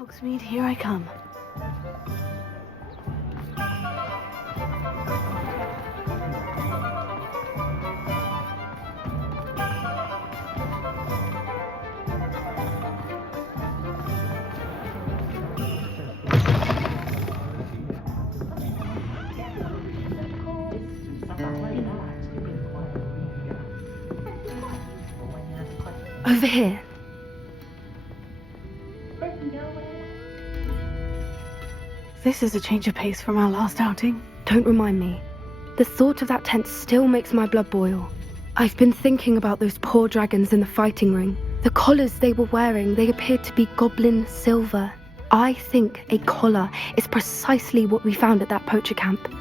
Hogsmeade, here I come. Over here. This is a change of pace from our last outing. Don't remind me. The thought of that tent still makes my blood boil. I've been thinking about those poor dragons in the fighting ring. The collars they were wearing, they appeared to be goblin silver. I think a collar is precisely what we found at that poacher camp.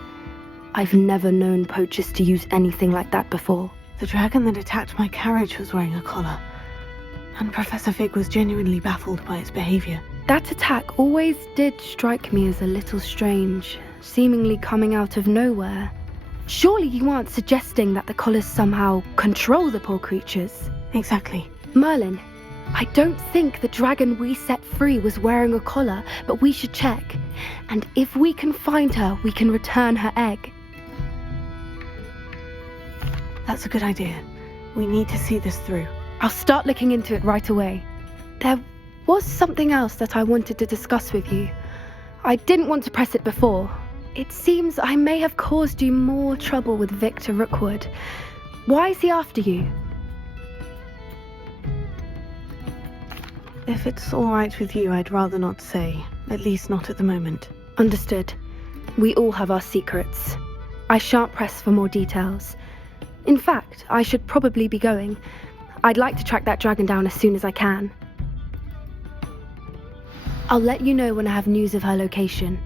I've never known poachers to use anything like that before. The dragon that attacked my carriage was wearing a collar, and Professor Fig was genuinely baffled by its behavior. That attack always did strike me as a little strange, seemingly coming out of nowhere. Surely you aren't suggesting that the collars somehow control the poor creatures? Exactly. Merlin, I don't think the dragon we set free was wearing a collar, but we should check. And if we can find her, we can return her egg. That's a good idea. We need to see this through. I'll start looking into it right away. There was something else that I wanted to discuss with you. I didn't want to press it before. It seems I may have caused you more trouble with Victor Rookwood. Why is he after you? If it's all right with you, I'd rather not say. At least not at the moment. Understood. We all have our secrets. I shan't press for more details. In fact, I should probably be going. I'd like to track that dragon down as soon as I can. I'll let you know when I have news of her location.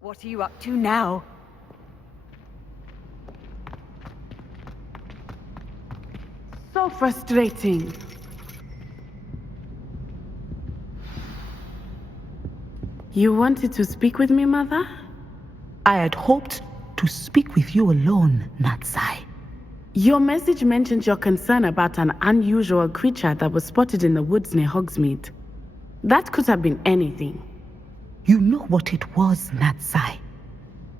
What are you up to now? So frustrating. You wanted to speak with me, Mother? I had hoped to speak with you alone, Natsai. Your message mentioned your concern about an unusual creature that was spotted in the woods near Hogsmeade. That could have been anything. You know what it was, Natsai.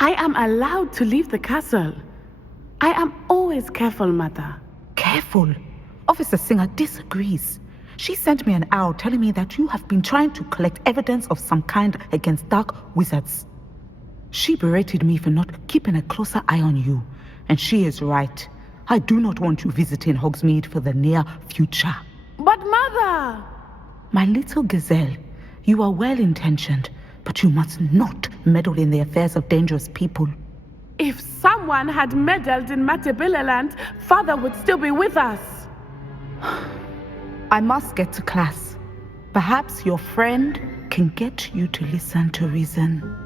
I am allowed to leave the castle. I am always careful, Mother. Careful. Officer Singer disagrees. She sent me an owl telling me that you have been trying to collect evidence of some kind against dark wizards. She berated me for not keeping a closer eye on you, and she is right. I do not want you visiting Hogsmeade for the near future. But Mother! My little gazelle, you are well-intentioned, but you must not meddle in the affairs of dangerous people. If someone had meddled in Matabeleland, Father would still be with us. I must get to class. Perhaps your friend can get you to listen to reason.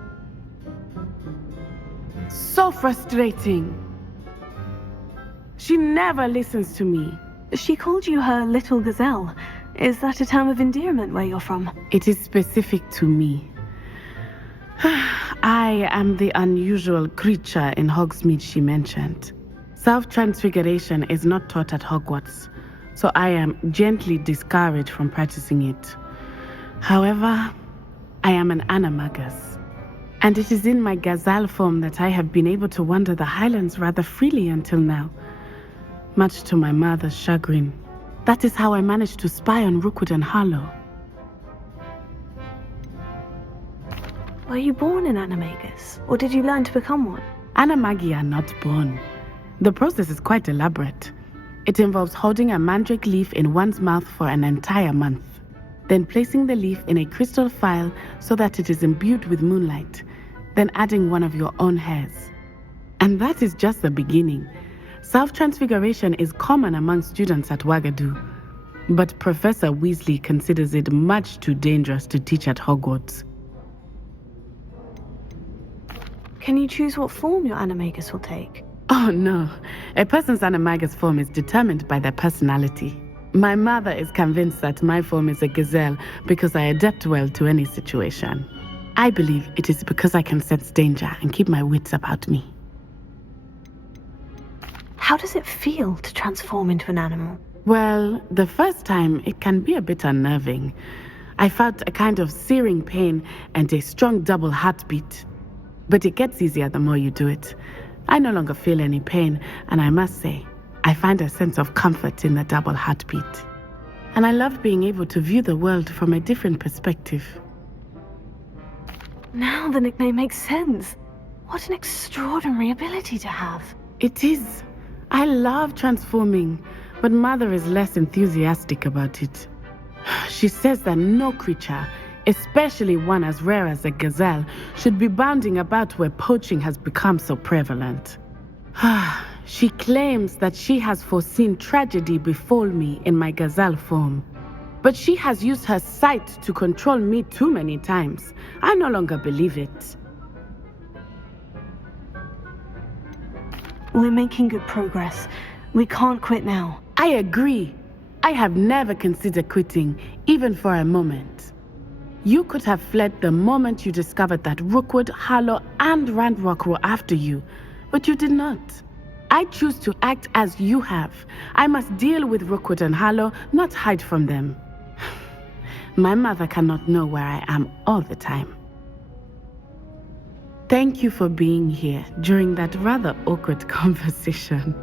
So frustrating. She never listens to me. She called you her little gazelle. Is that a term of endearment where you're from? It is specific to me. I am the unusual creature in Hogsmeade she mentioned. Self-transfiguration is not taught at Hogwarts, so I am gently discouraged from practicing it. However, I am an animagus, and it is in my gazelle form that I have been able to wander the highlands rather freely until now, much to my mother's chagrin. That is how I managed to spy on Rookwood and Harlow. Were you born an animagus, or did you learn to become one? Animagi are not born. The process is quite elaborate. It involves holding a mandrake leaf in one's mouth for an entire month, then placing the leaf in a crystal phial so that it is imbued with moonlight, then adding one of your own hairs. And that is just the beginning. Self-transfiguration is common among students at Wagadu, but Professor Weasley considers it much too dangerous to teach at Hogwarts. Can you choose what form your animagus will take? Oh no, a person's animagus form is determined by their personality. My mother is convinced that my form is a gazelle because I adapt well to any situation. I believe it is because I can sense danger and keep my wits about me. How does it feel to transform into an animal? Well, the first time it can be a bit unnerving. I felt a kind of searing pain and a strong double heartbeat. But it gets easier the more you do it. I no longer feel any pain, and I must say, I find a sense of comfort in the double heartbeat. And I love being able to view the world from a different perspective. Now the nickname makes sense. What an extraordinary ability to have. It is. I love transforming, but Mother is less enthusiastic about it. She says that no creature, especially one as rare as a gazelle, should be bounding about where poaching has become so prevalent. She claims that she has foreseen tragedy befall me in my gazelle form. But she has used her sight to control me too many times. I no longer believe it. We're making good progress. We can't quit now. I agree. I have never considered quitting, even for a moment. You could have fled the moment you discovered that Rookwood, Harlow, and Ranrock were after you, but you did not. I choose to act as you have. I must deal with Rookwood and Harlow, not hide from them. My mother cannot know where I am all the time. Thank you for being here during that rather awkward conversation.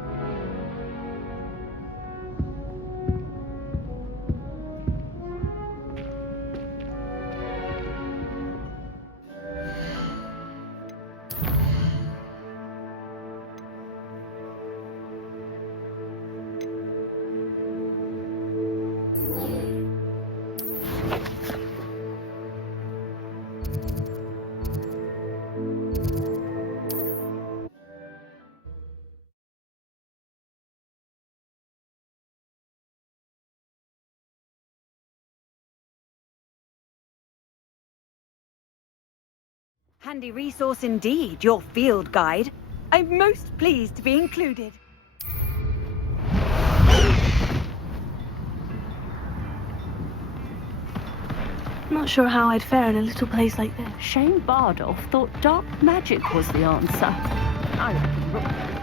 Handy resource indeed, your field guide. I'm most pleased to be included. Not sure how I'd fare in a little place like this. Shane Bardolph thought dark magic was the answer. I reckon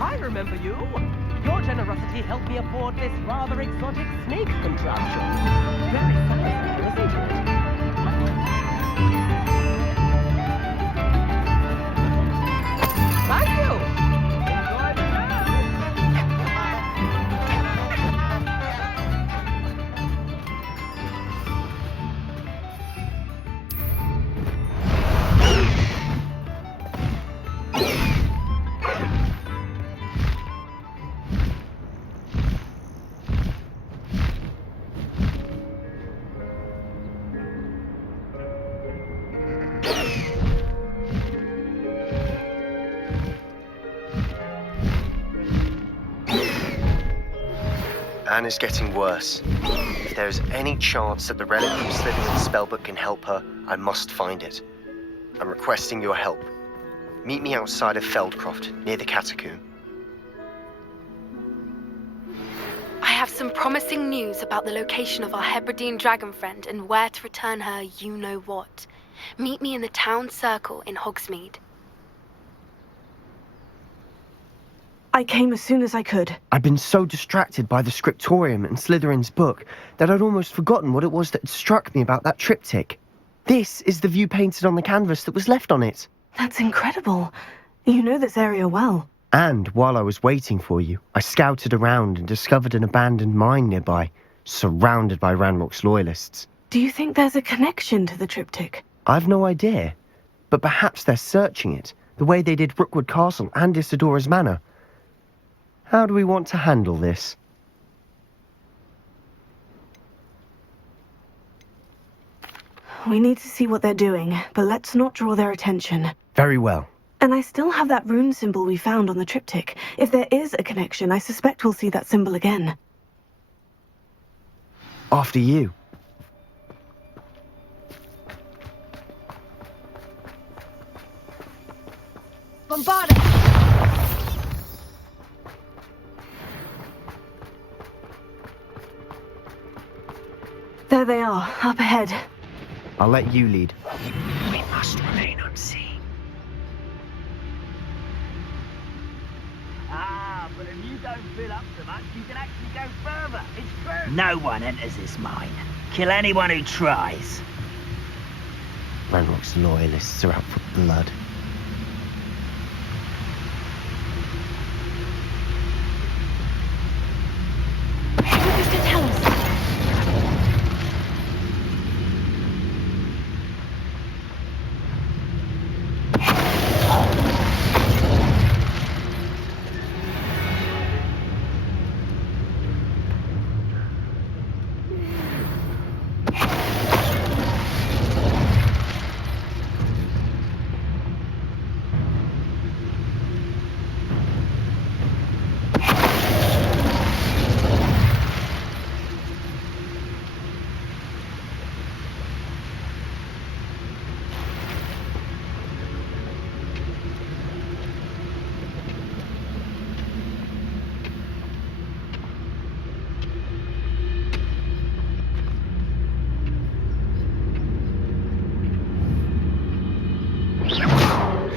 I remember you. Your generosity helped me afford this rather exotic snake contraption. Very satisfying, isn't it? Thank you. Enjoy the Anne is getting worse. If there is any chance that the relic from Slytherin's spellbook can help her, I must find it. I'm requesting your help. Meet me outside of Feldcroft, near the Catacomb. I have some promising news about the location of our Hebridean dragon friend and where to return her you-know-what. Meet me in the town circle in Hogsmeade. I came as soon as I could. I'd been so distracted by the scriptorium and Slytherin's book that I'd almost forgotten what it was that had struck me about that triptych. This is the view painted on the canvas that was left on it. That's incredible. You know this area well. And while I was waiting for you, I scouted around and discovered an abandoned mine nearby, surrounded by Ranrock's loyalists. Do you think there's a connection to the triptych? I've no idea, but perhaps they're searching it, the way they did Rookwood Castle and Isidora's Manor. How do we want to handle this? We need to see what they're doing, but let's not draw their attention. Very well. And I still have that rune symbol we found on the triptych. If there is a connection, I suspect we'll see that symbol again. After you. Bombard! There they are, up ahead. I'll let you lead. We must remain unseen. But if you don't fill up so much, you can actually go further. It's true. No one enters this mine. Kill anyone who tries. Ranrock's loyalists are out for blood.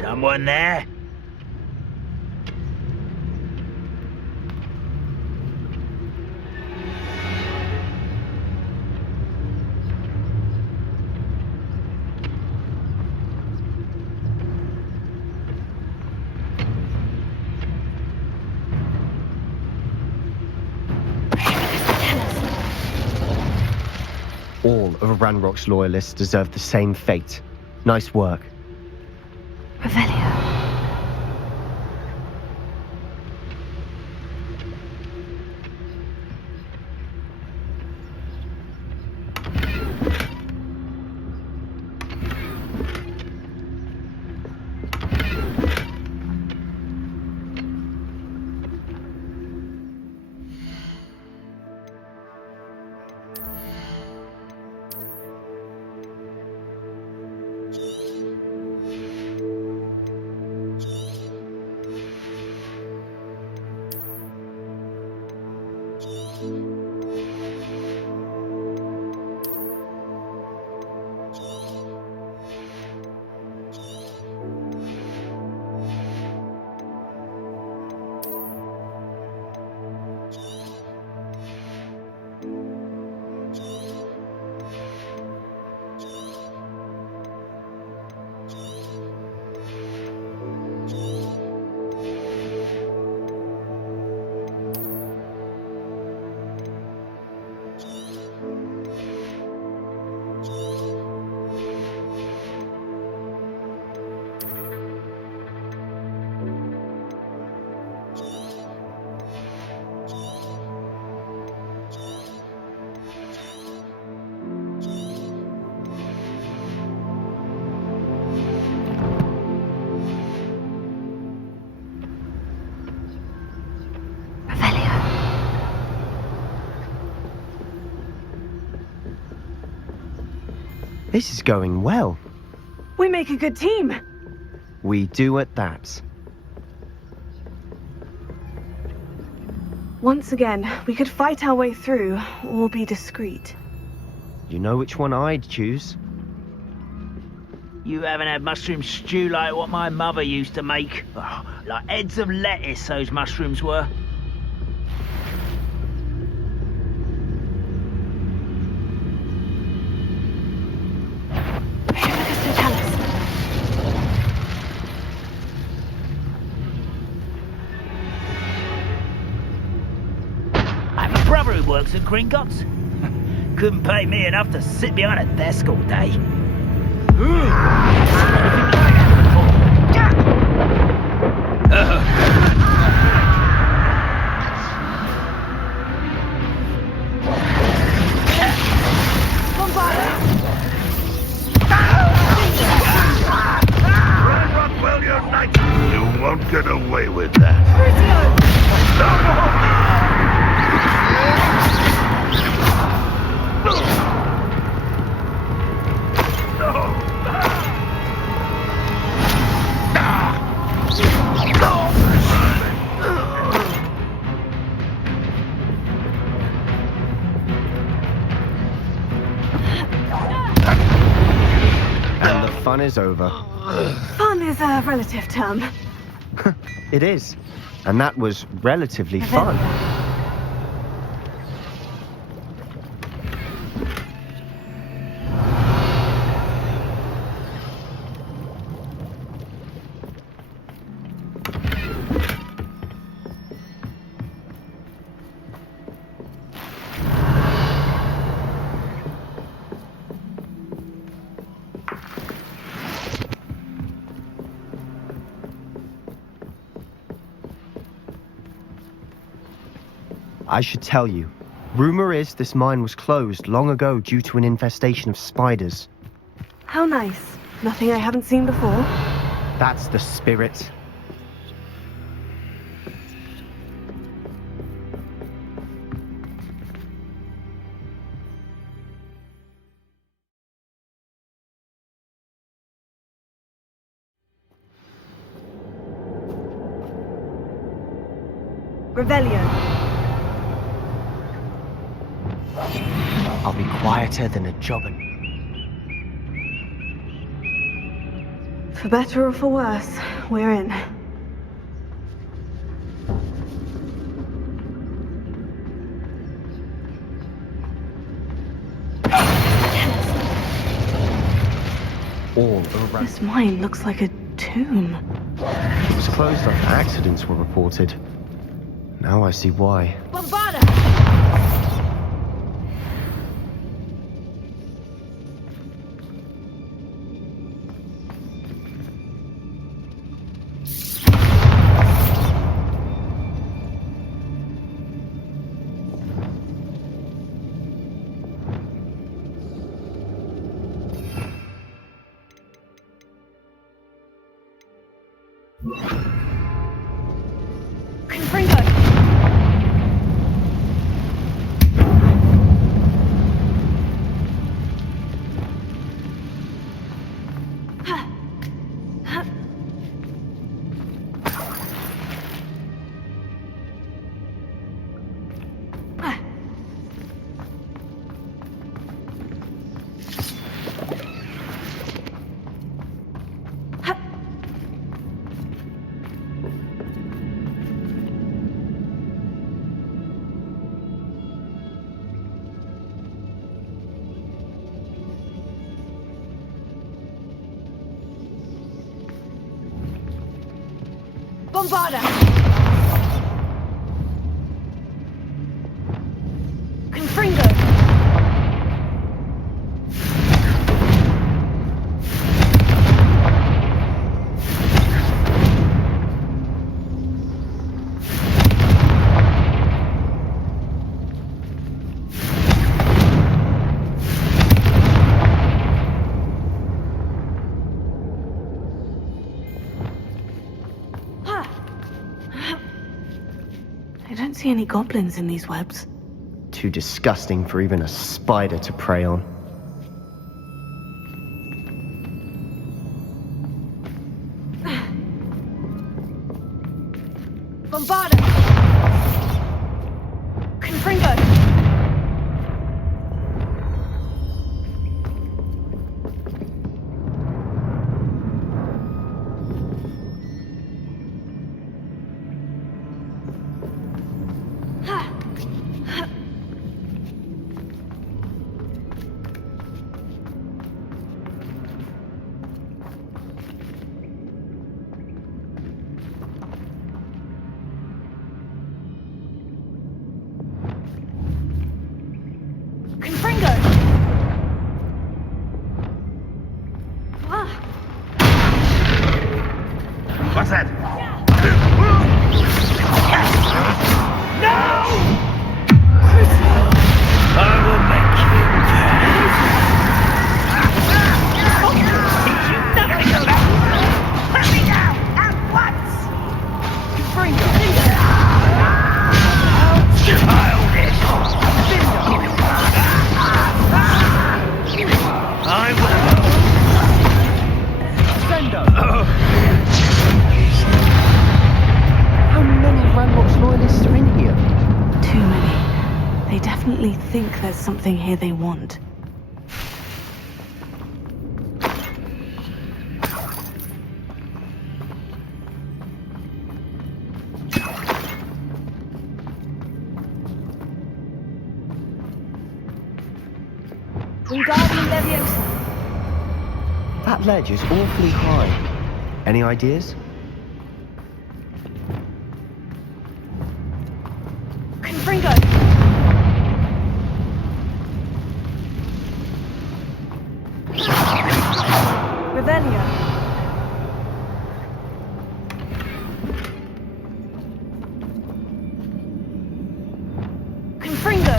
Someone there? All of Ranrock's loyalists deserve the same fate. Nice work. Revelio. This is going well. We make a good team. We do at that. Once again, we could fight our way through, or be discreet. You know which one I'd choose? You haven't had mushroom stew like what my mother used to make. Oh, like heads of lettuce, those mushrooms were. blokes at Gringotts. Couldn't pay me enough to sit behind a desk all day. You won't get away with that. And the fun is over. Fun is a relative term. It is. And that was relatively fun. I should tell you. Rumor is this mine was closed long ago due to an infestation of spiders. How nice. Nothing I haven't seen before. That's the spirit. Revelio. I'll be quieter than a jobbin. For better or for worse, we're in. All around. This mine looks like a tomb. It was closed after accidents were reported. Now I see why. Bombarda! Bombarda! Confringo! I don't see any goblins in these webs. Too disgusting for even a spider to prey on. Bombarda! Confringo! What's that? I will make you pay. You nothing about Put me down at once! Childish! I will. How many Ranrock's loyalists are in here? Too many. They definitely think there's something here they want. Wingardium Leviosa. That ledge is awfully high. Any ideas? Confringo. Revelio. Confringo.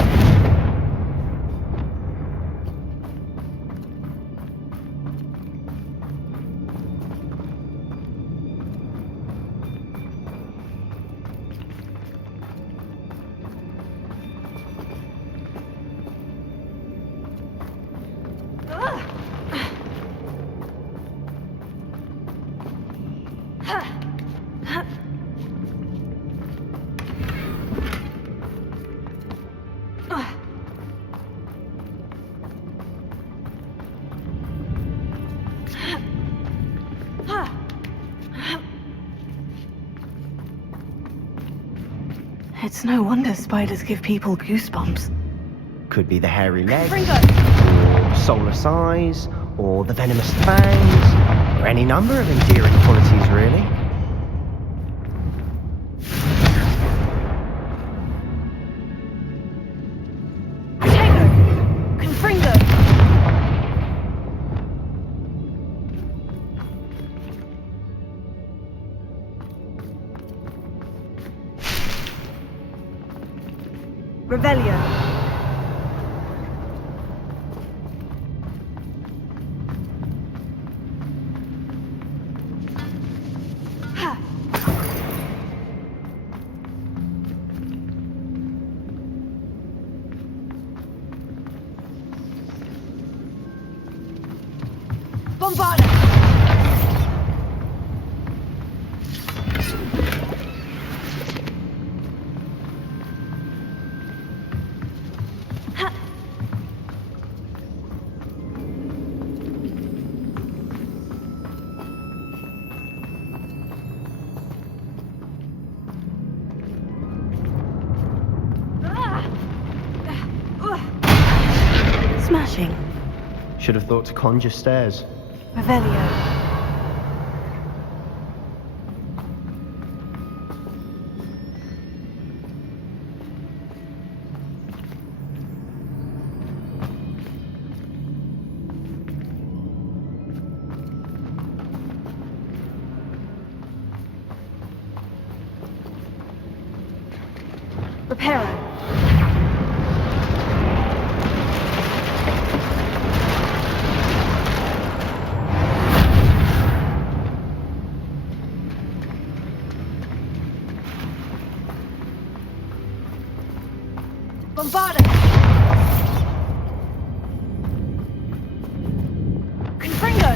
It's no wonder spiders give people goosebumps. Could be the hairy legs, Confringo. or soulless eyes, or the venomous fangs, or any number of endearing qualities, really. Protego. Confringo. Revelio. Ha. Bombarda. Smashing. Should have thought to conjure stairs. Revelio. Reparo. Bombarda. Confringo.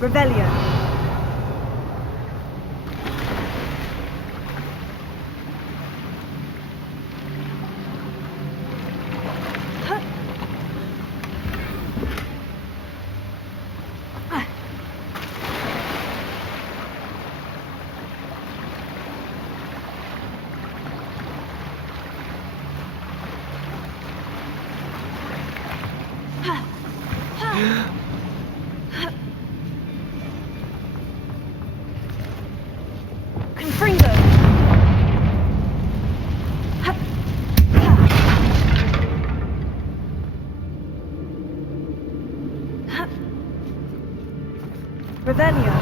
Revelio. Revelio.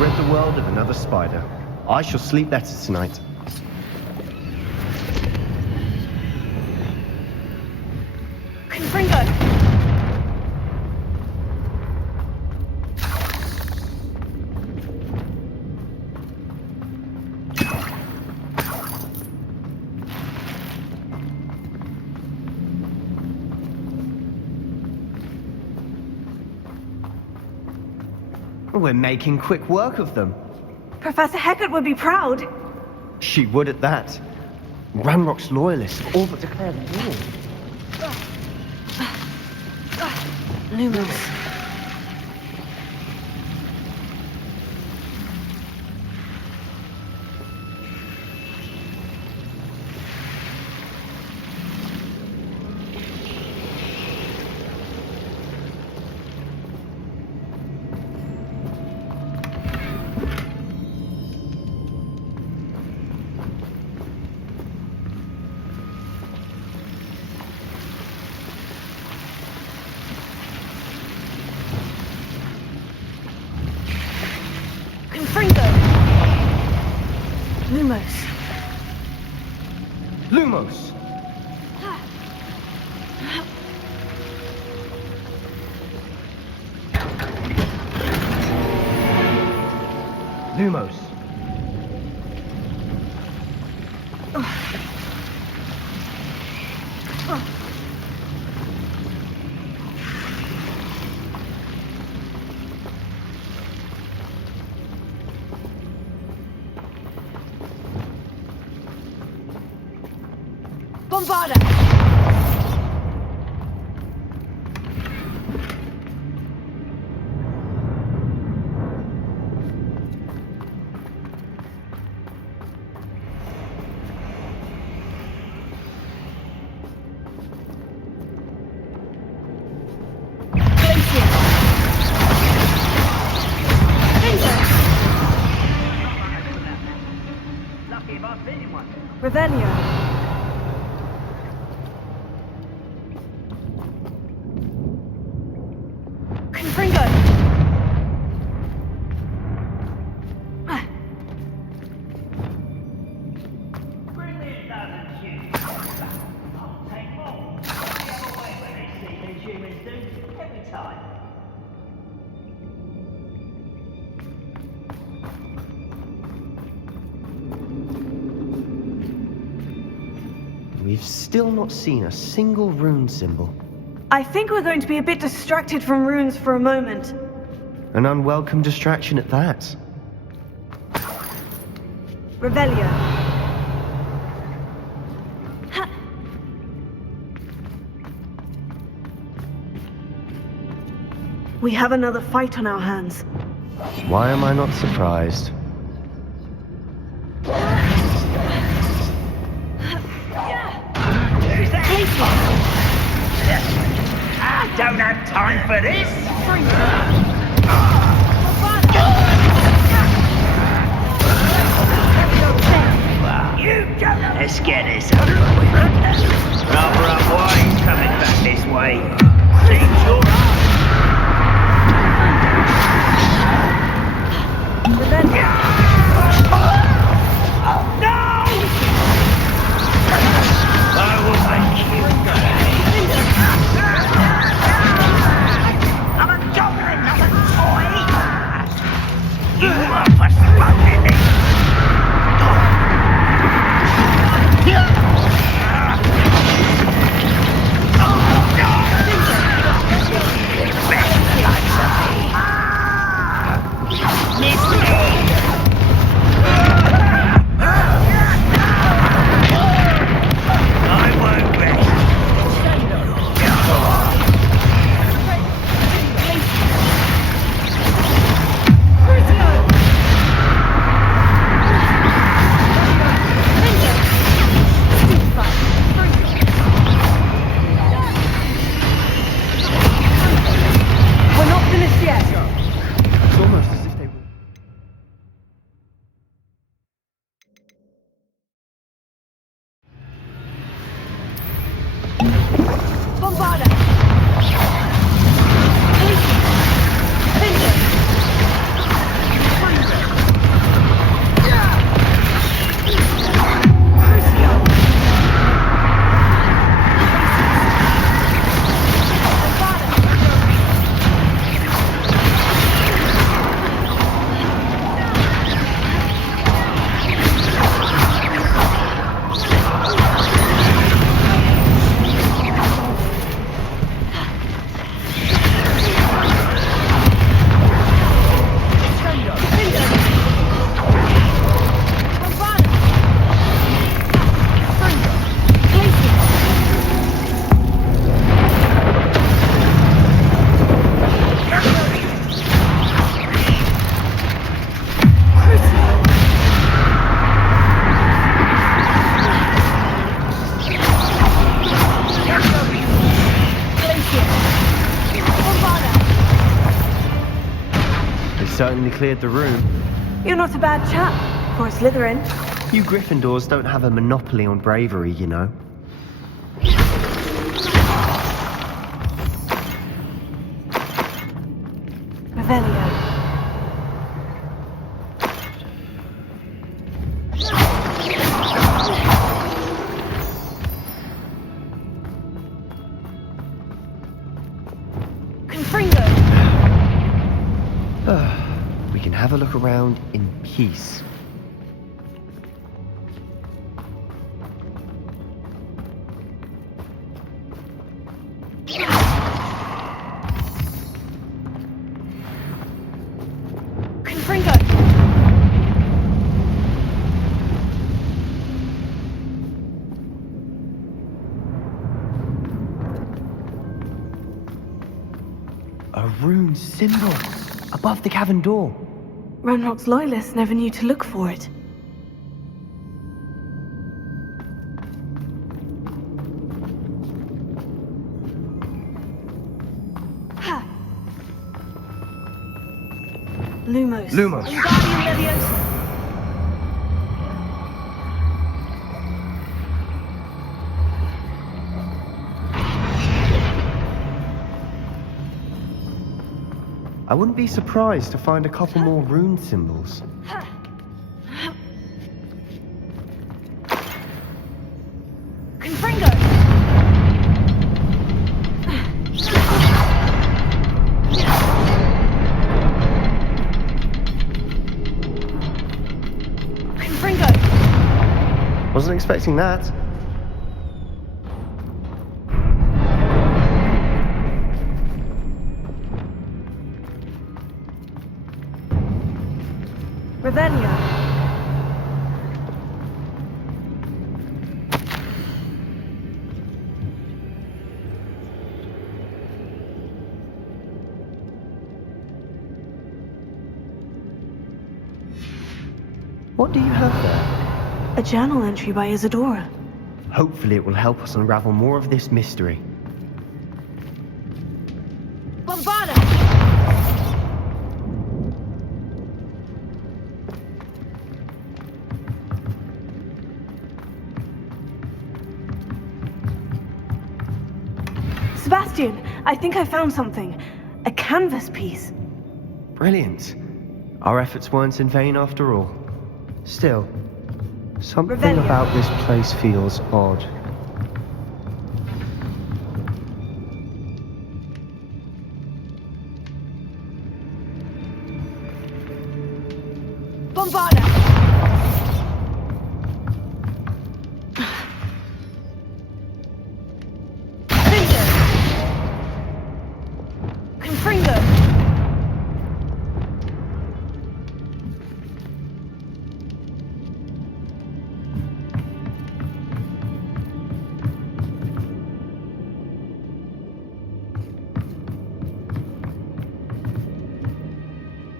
Rid the world of another spider. I shall sleep better tonight. Confringo! We're making quick work of them. Professor Hecat would be proud. She would at that. Ranrock's loyalists have all but declared war. Lumos. Lumos. Lumos! Lumos. Bombarda! Lucky if I've been in one. Revelio. Confringo. Brilliant, doesn't you? I'll take more. The other way when they see me humans do. Every time. We've still not seen a single rune symbol. I think we're going to be a bit distracted from runes for a moment. An unwelcome distraction at that. Revelio. We have another fight on our hands. Why am I not surprised? I don't have time for this! You don't! Let's get this over with. Rather unwise coming back this way. Seems you're up. No! I will make you pay. I'm a goblin, not a toy! You are postponing me! Certainly cleared the room. You're not a bad chap for a Slytherin. You Gryffindors don't have a monopoly on bravery, you know. Revelio. We can have a look around in peace. A rune symbol above the cavern door. Ranrock's loyalists never knew to look for it. Lumos. Lumos. I wouldn't be surprised to find a couple more rune symbols. Wasn't expecting that. Revelio. What do you have there? A journal entry by Isadora. Hopefully it will help us unravel more of this mystery. Sebastian, I think I found something. A canvas piece. Brilliant. Our efforts weren't in vain after all. Still, something Revelio. about this place feels odd.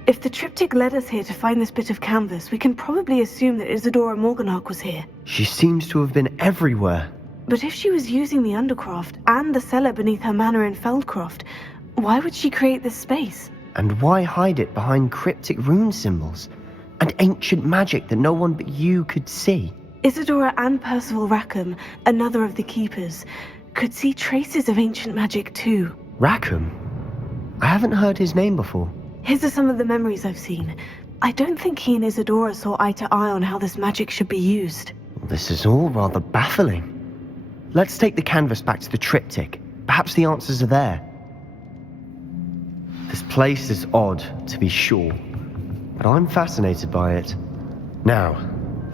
If the triptych led us here to find this bit of canvas, we can probably assume that Isadora Morganach was here. She seems to have been everywhere. But if she was using the Undercroft and the cellar beneath her manor in Feldcroft, why would she create this space? And why hide it behind cryptic rune symbols? And ancient magic that no one but you could see? Isadora and Percival Rackham, another of the keepers, could see traces of ancient magic too. Rackham? I haven't heard his name before. His are some of the memories I've seen. I don't think he and Isadora saw eye to eye on how this magic should be used. This is all rather baffling. Let's take the canvas back to the triptych. Perhaps the answers are there. This place is odd, to be sure, but I'm fascinated by it. Now,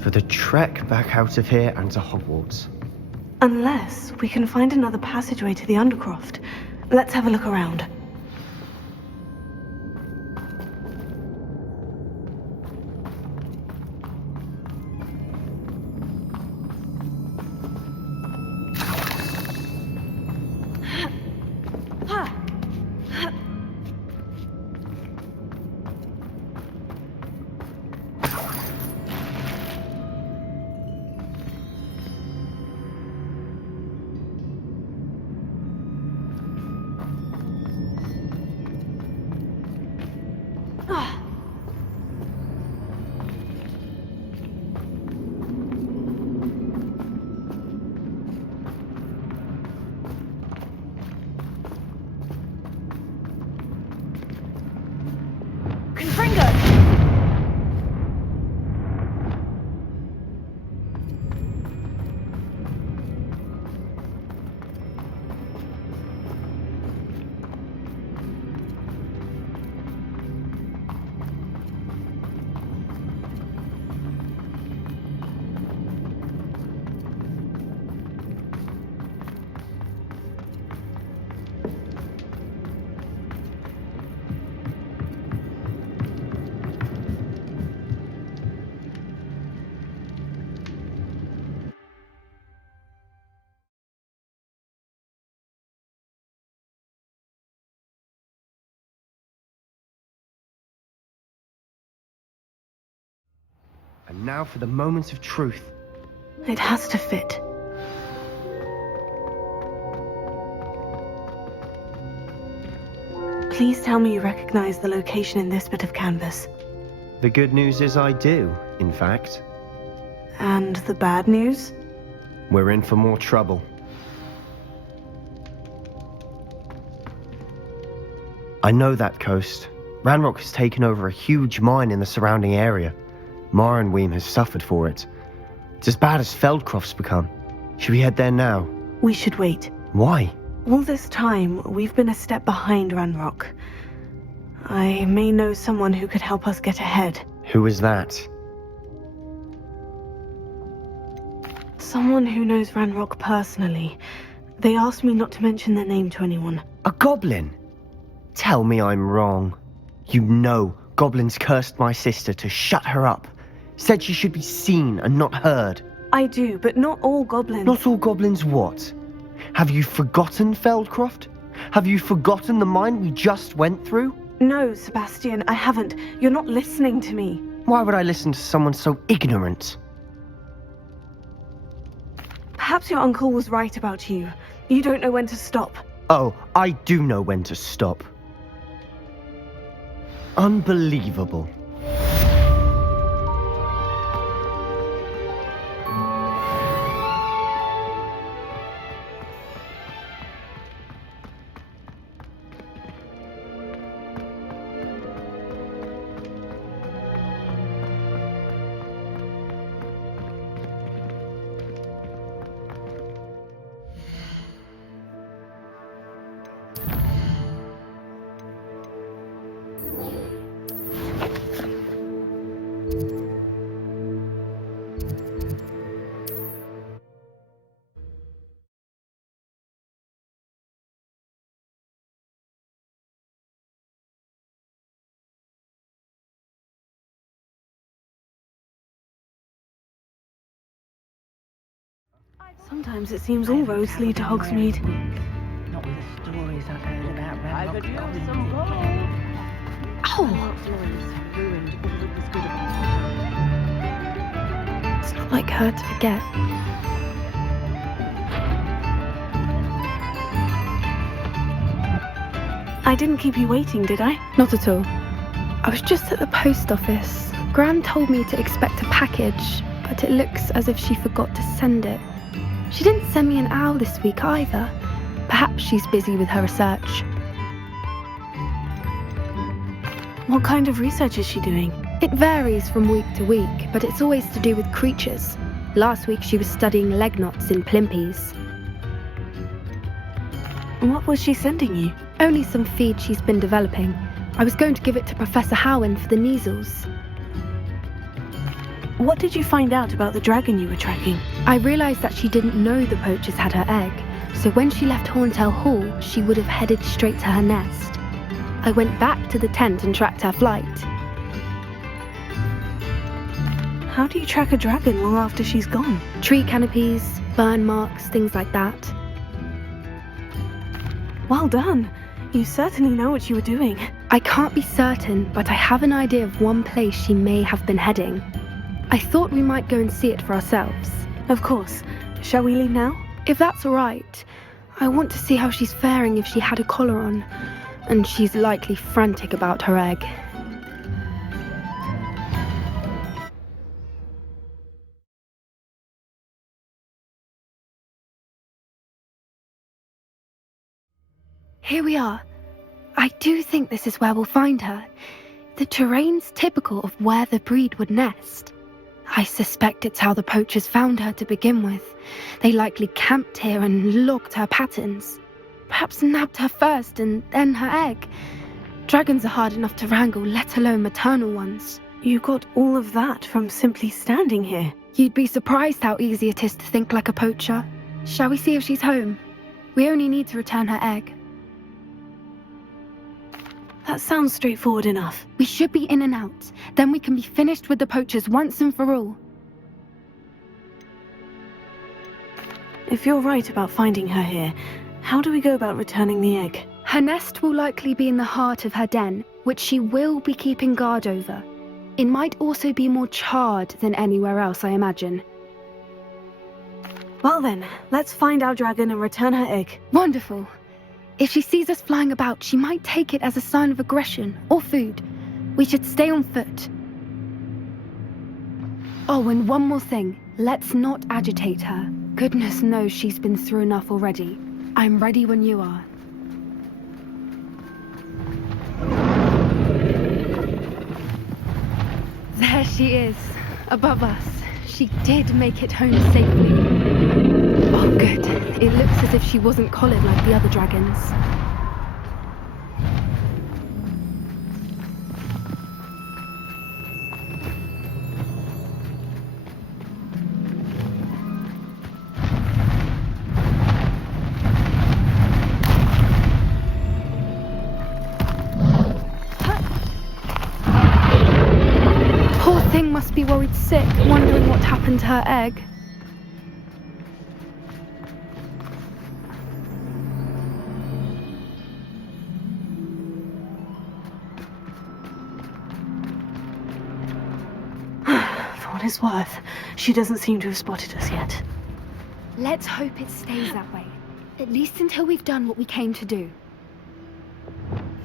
for the trek back out of here and to Hogwarts. Unless we can find another passageway to the Undercroft. Let's have a look around. And now for the moment of truth. It has to fit. Please tell me you recognize the location in this bit of canvas. The good news is I do, in fact. And the bad news? We're in for more trouble. I know that coast. Ranrock has taken over a huge mine in the surrounding area. Mornweem has suffered for it. It's as bad as Feldcroft's become. Should we head there now? We should wait. Why? All this time, we've been a step behind Ranrock. I may know someone who could help us get ahead. Who is that? Someone who knows Ranrock personally. They asked me not to mention their name to anyone. A goblin? Tell me I'm wrong. You know goblins cursed my sister to shut her up. Said she should be seen and not heard. I do, but not all goblins. Not all goblins what? Have you forgotten Feldcroft? Have you forgotten the mine we just went through? No, Sebastian, I haven't. You're not listening to me. Why would I listen to someone so ignorant? Perhaps your uncle was right about you. You don't know when to stop. Oh, I do know when to stop. Unbelievable. Sometimes it seems all roads lead to Hogsmeade. Not with the stories I've heard about I've heard Ranrock you goblins. some gold. Ow! Ranrock's lawyers ruined all that was good about It's not like her to forget. I didn't keep you waiting, did I? Not at all. I was just at the post office. Gran told me to expect a package, but it looks as if she forgot to send it. She didn't send me an owl this week either. Perhaps she's busy with her research. What kind of research is she doing? It varies from week to week, but it's always to do with creatures. Last week she was studying leg knots in plimpies. What was she sending you? Only some feed she's been developing. I was going to give it to Professor Howen for the measles. What did you find out about the dragon you were tracking? I realised that she didn't know the poachers had her egg, so when she left Horntail Hall, she would have headed straight to her nest. I went back to the tent and tracked her flight. How do you track a dragon long after she's gone? Tree canopies, burn marks, things like that. Well done. You certainly know what you were doing. I can't be certain, but I have an idea of one place she may have been heading. I thought we might go and see it for ourselves. Of course. Shall we leave now? If that's all right. I want to see how she's faring if she had a collar on. And she's likely frantic about her egg. Here we are. I do think this is where we'll find her. The terrain's typical of where the breed would nest. I suspect it's how the poachers found her to begin with. They likely camped here and logged her patterns. Perhaps nabbed her first and then her egg. Dragons are hard enough to wrangle, let alone maternal ones. You got all of that from simply standing here. You'd be surprised how easy it is to think like a poacher. Shall we see if she's home? We only need to return her egg. That sounds straightforward enough. We should be in and out. Then we can be finished with the poachers once and for all. If you're right about finding her here, how do we go about returning the egg? Her nest will likely be in the heart of her den, which she will be keeping guard over. It might also be more charred than anywhere else, I imagine. Well then, let's find our dragon and return her egg. Wonderful. If she sees us flying about, she might take it as a sign of aggression or food. We should stay on foot. Oh, and one more thing. Let's not agitate her. Goodness knows she's been through enough already. I'm ready when you are. There she is, above us. She did make it home safely. Oh, good. It looks as if she wasn't collared like the other dragons. Poor thing must be worried sick, wondering what happened to her egg. For what it's worth, she doesn't seem to have spotted us yet. Let's hope it stays that way. At least until we've done what we came to do.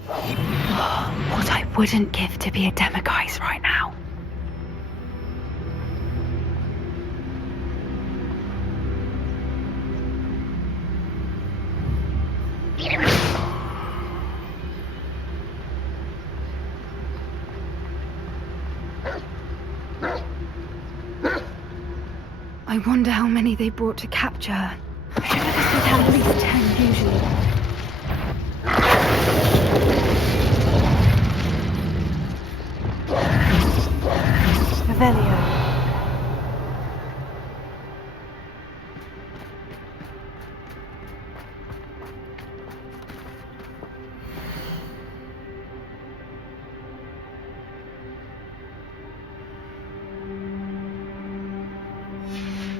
What I wouldn't give to be a demiguise right now. I wonder how many they brought to capture her. I should have said at least 10 usually. Revelio.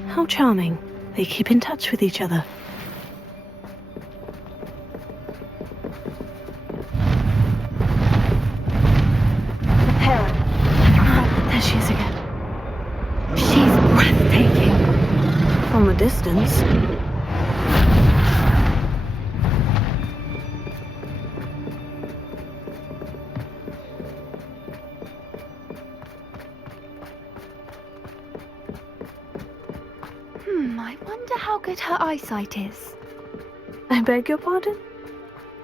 How charming. They keep in touch with each other. There she is again. She's breathtaking. From a distance. I wonder how good her eyesight is. I beg your pardon?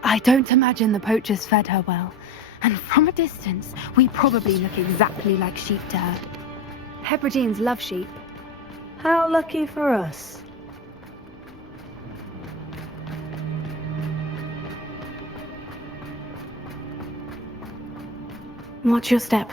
I don't imagine the poachers fed her well. And from a distance, we probably look exactly like sheep to her. Hebrideans love sheep. How lucky for us. Watch your step.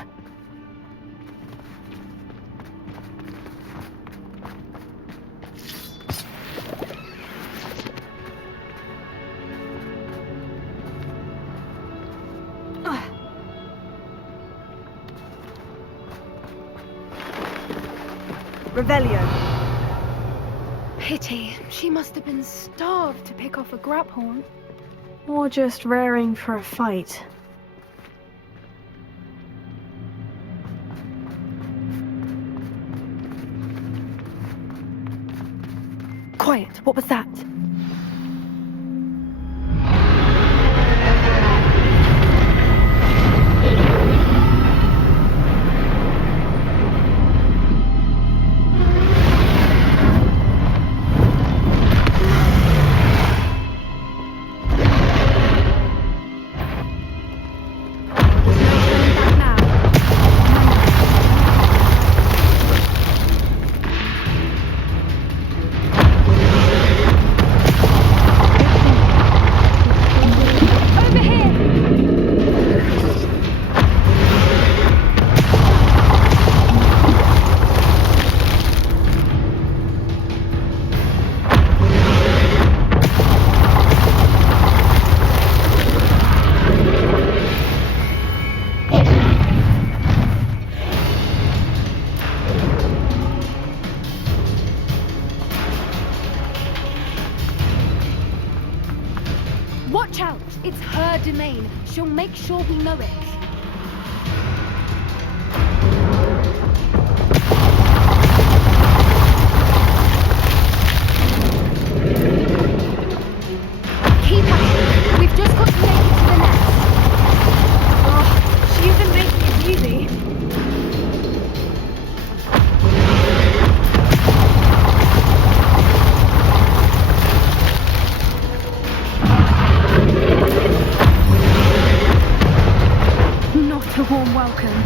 Revelio. Pity. She must have been starved to pick off a graphorn. Or just raring for a fight. Quiet. What was that? Watch out! It's her domain. She'll make sure we know it. Keep at it. We've just got to make it to the nest. Oh, she isn't making it easy. Not a warm welcome.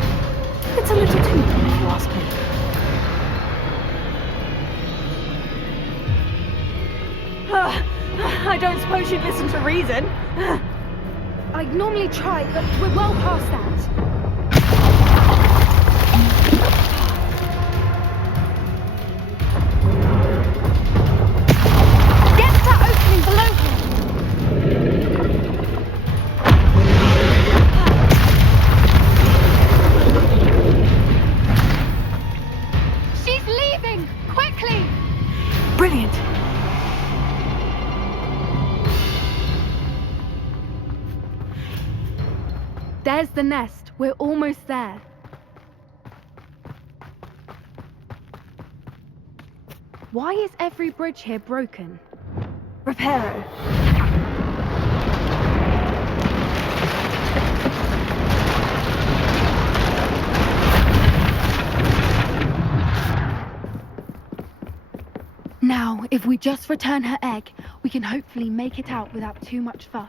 It's a little too warm if you ask me. I don't suppose you'd listen to reason. I'd normally try, but we're well past that. Get to that opening below her! She's leaving! Quickly! Brilliant. There's the nest. We're almost there. Why is every bridge here broken? Reparo. Now, if we just return her egg, we can hopefully make it out without too much fuss.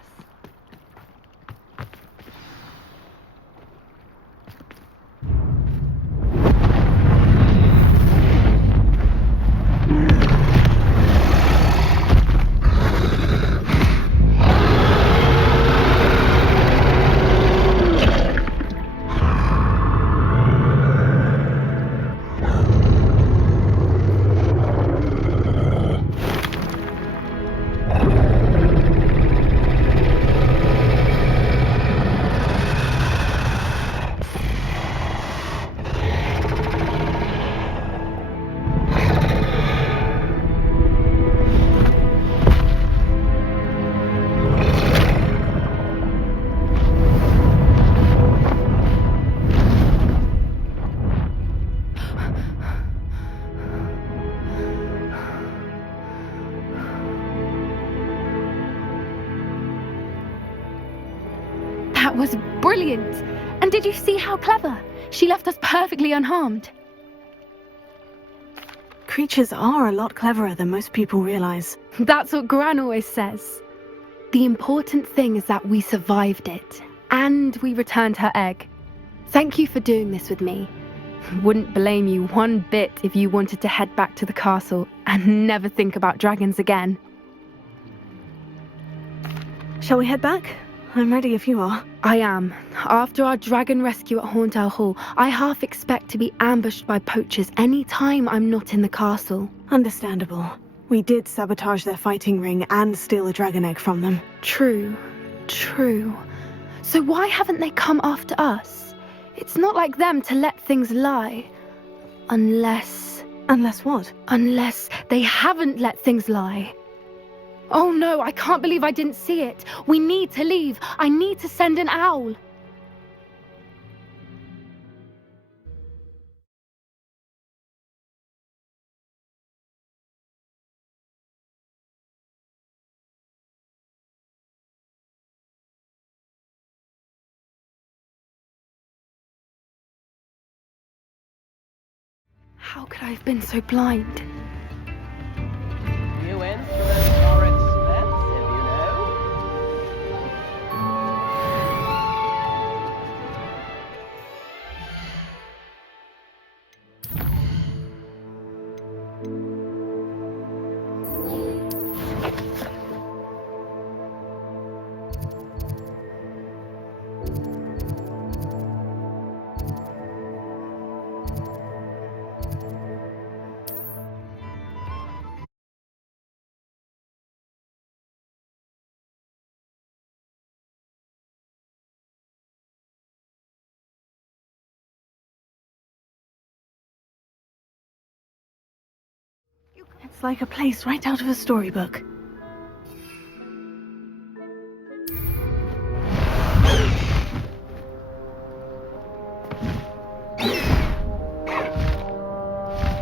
That was brilliant! And did you see how clever? She left us perfectly unharmed. creatures are a lot cleverer than most people realize. That's what Gran always says. The important thing is that we survived it, and we returned her egg. Thank you for doing this with me. Wouldn't blame you one bit if you wanted to head back to the castle and never think about dragons again. Shall we head back? I'm ready if you are. I am. After our dragon rescue at Hauntel Hall, I half expect to be ambushed by poachers any time I'm not in the castle. Understandable. We did sabotage their fighting ring and steal a dragon egg from them. True. So why haven't they come after us? It's not like them to let things lie. Unless what? Unless they haven't let things lie. Oh no, I can't believe I didn't see it. We need to leave. I need to send an owl. How could I have been so blind? New instruments are expensive, you know. It's like a place right out of a storybook.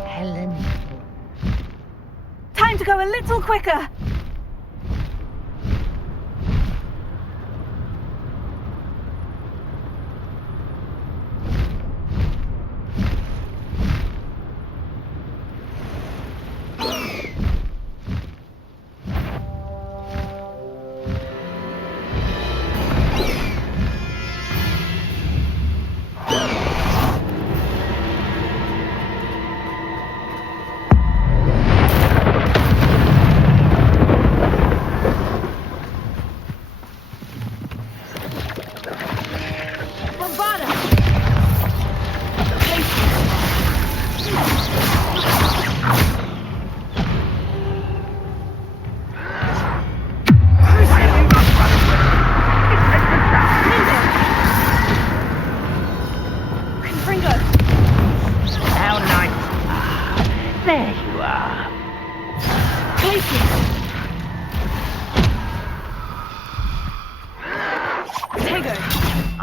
Helen. Time to go a little quicker!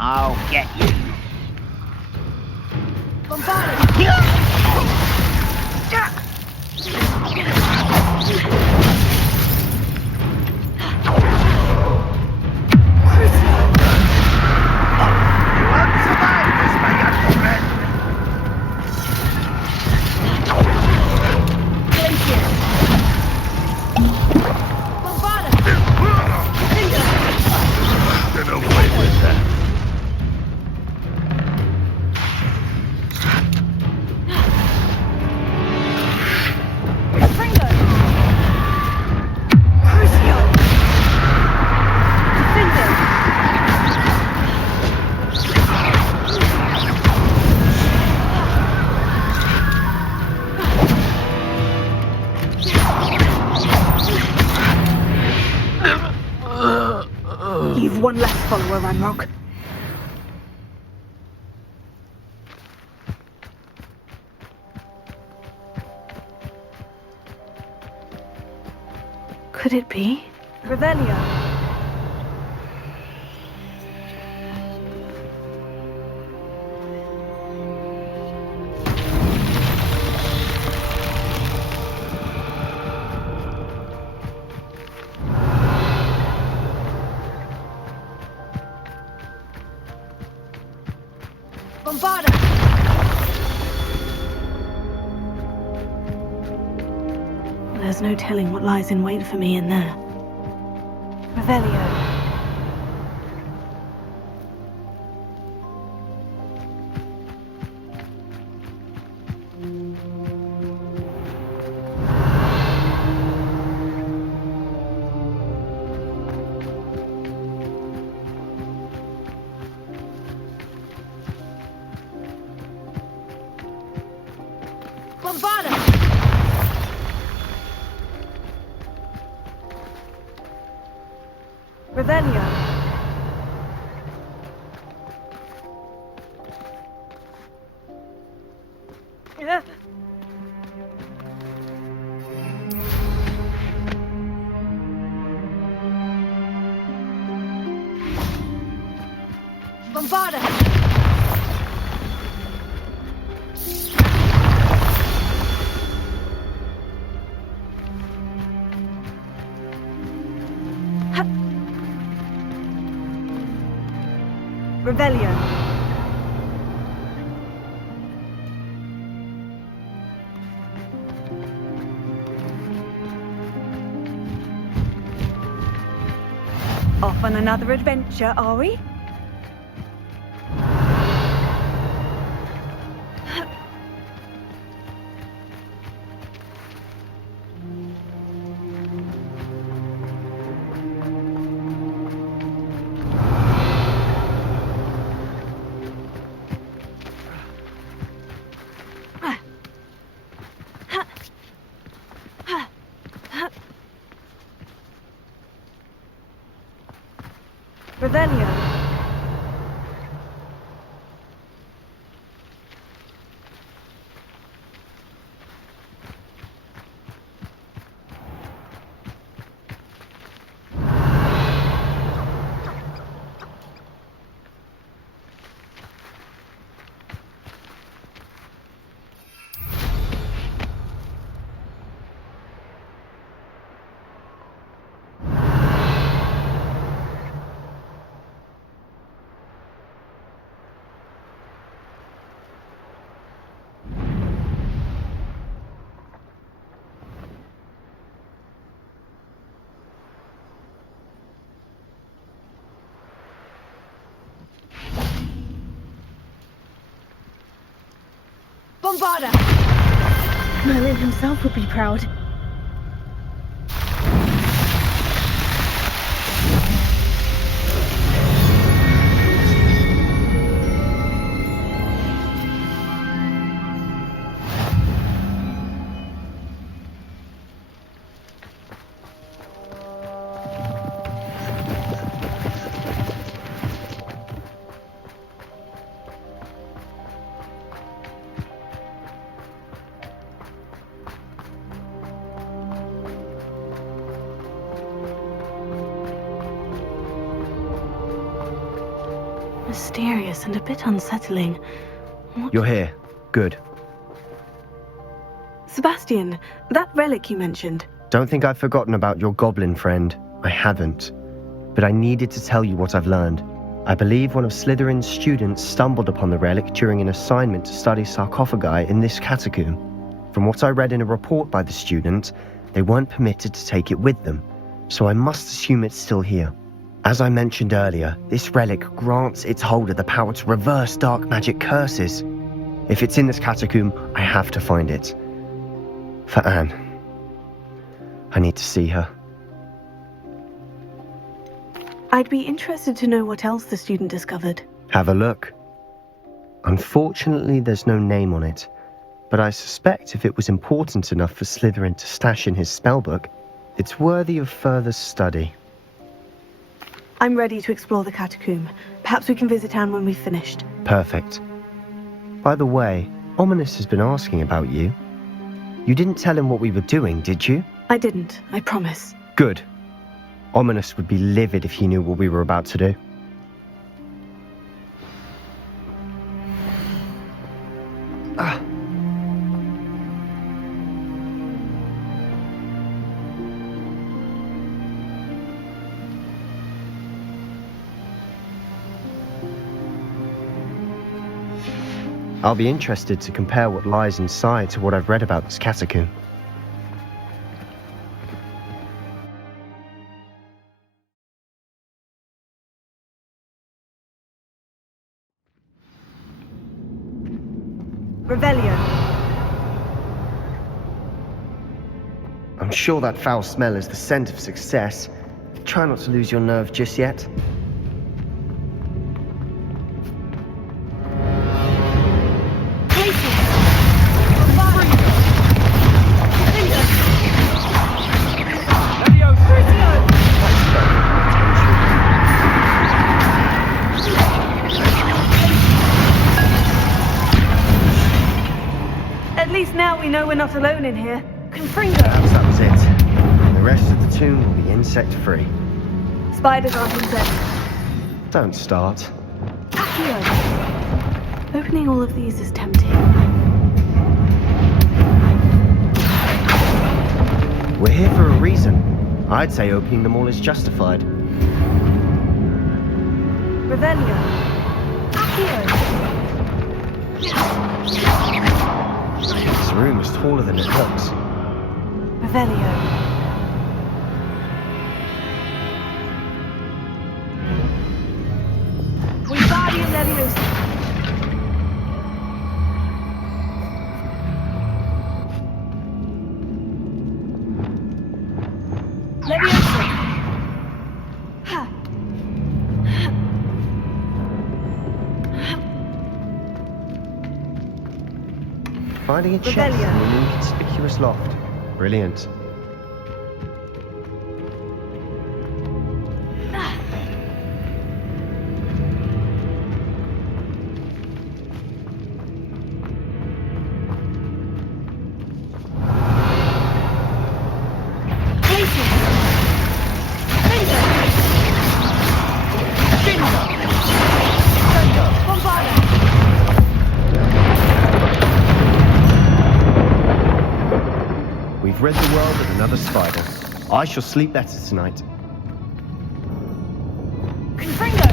I'll get you. You've one less follower, Ranrock. Could it be? Revelio. There's no telling what lies in wait for me in there. Revelio. Revelio. Bombarda. Revelio. Off on another adventure, are we? Revelio. Bombarda! Merlin himself would be proud. Mysterious and a bit unsettling. What? You're here. Good. Sebastian, that relic you mentioned. Don't think I've forgotten about your goblin friend. I haven't. But I needed to tell you what I've learned. I believe one of Slytherin's students stumbled upon the relic during an assignment to study sarcophagi in this catacomb. From what I read in a report by the student, they weren't permitted to take it with them, so I must assume it's still here. As I mentioned earlier, this relic grants its holder the power to reverse dark magic curses. If it's in this catacomb, I have to find it. For Anne. I need to see her. I'd be interested to know what else the student discovered. Have a look. Unfortunately, there's no name on it, but I suspect if it was important enough for Slytherin to stash in his spellbook, it's worthy of further study. I'm ready to explore the catacomb. Perhaps we can visit Anne when we've finished. Perfect. By the way, Ominous has been asking about you. You didn't tell him what we were doing, did you? I didn't, I promise. Good. Ominous would be livid if he knew what we were about to do. I'll be interested to compare what lies inside to what I've read about this catacomb. Revelio. I'm sure that foul smell is the scent of success. Try not to lose your nerve just yet. At least now we know we're not alone in here. Confringo! Perhaps that was it. The rest of the tomb will be insect-free. Spiders aren't insects. Don't start. Accio! Opening all of these is tempting. We're here for a reason. I'd say opening them all is justified. Revelio. Accio! This room is taller than it looks. Revelio. Wingardium Leviosa. Leviosa. Ha. Finding a chest in an inconspicuous loft. Brilliant. We've rid the world of another spider. I shall sleep better tonight. Confringo!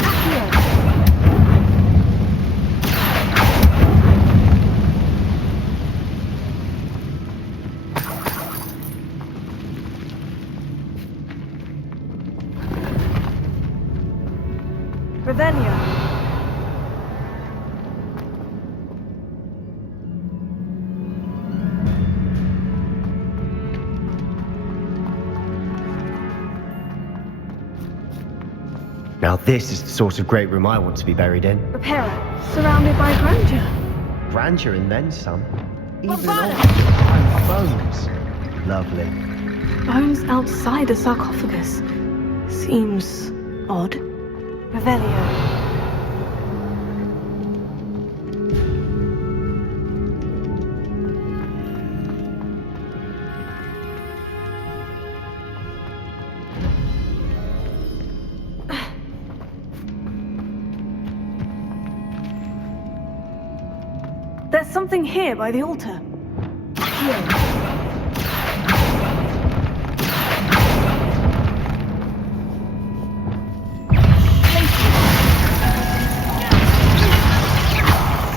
Accio! Revelio. Now this is the sort of great room I want to be buried in. Reparo. Surrounded by grandeur. Grandeur and then some. Even Bombada. older bones. Lovely. Bones outside a sarcophagus. Seems odd. Revelio. There's something here by the altar. Here.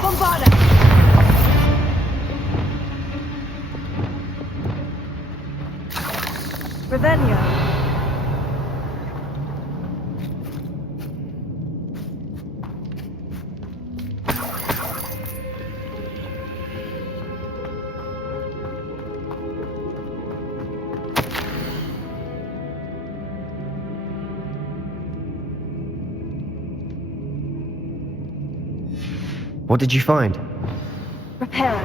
Bombarda! Revelio. What did you find? Reparo.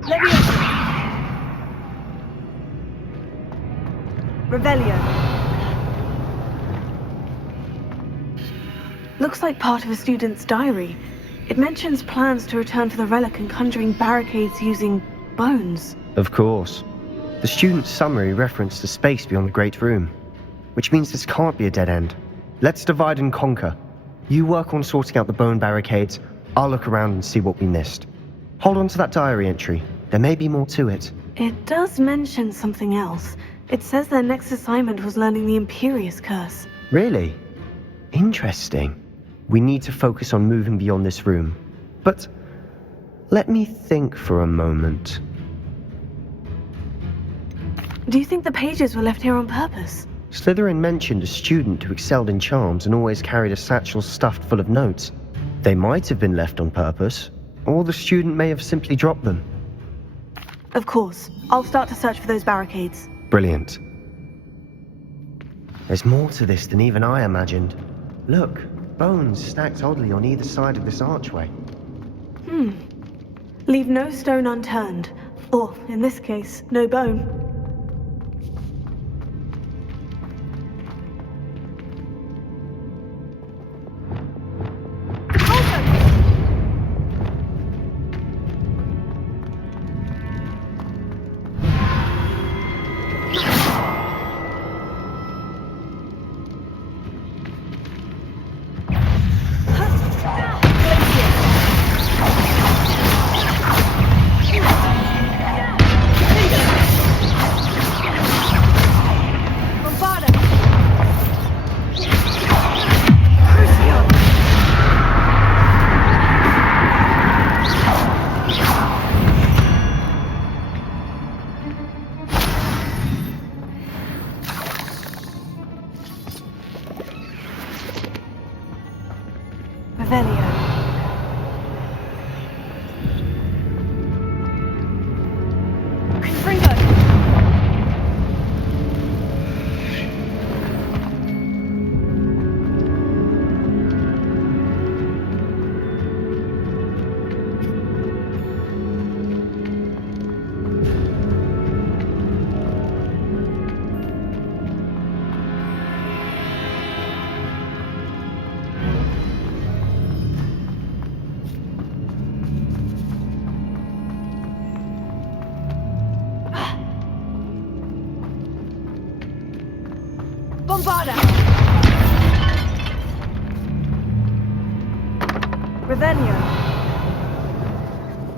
Leviosa. Revelio. Looks like part of a student's diary. It mentions plans to return for the relic and conjuring barricades using bones. Of course. The student's summary referenced a space beyond the Great Room, which means this can't be a dead end. Let's divide and conquer. You work on sorting out the bone barricades, I'll look around and see what we missed. Hold on to that diary entry. There may be more to it. It does mention something else. It says their next assignment was learning the Imperious Curse. Really? Interesting. We need to focus on moving beyond this room. But let me think for a moment. Do you think the pages were left here on purpose? Slytherin mentioned a student who excelled in charms and always carried a satchel stuffed full of notes. They might have been left on purpose, or the student may have simply dropped them. Of course. I'll start to search for those barricades. Brilliant. There's more to this than even I imagined. Look, bones stacked oddly on either side of this archway. Leave no stone unturned. Or, in this case, no bone.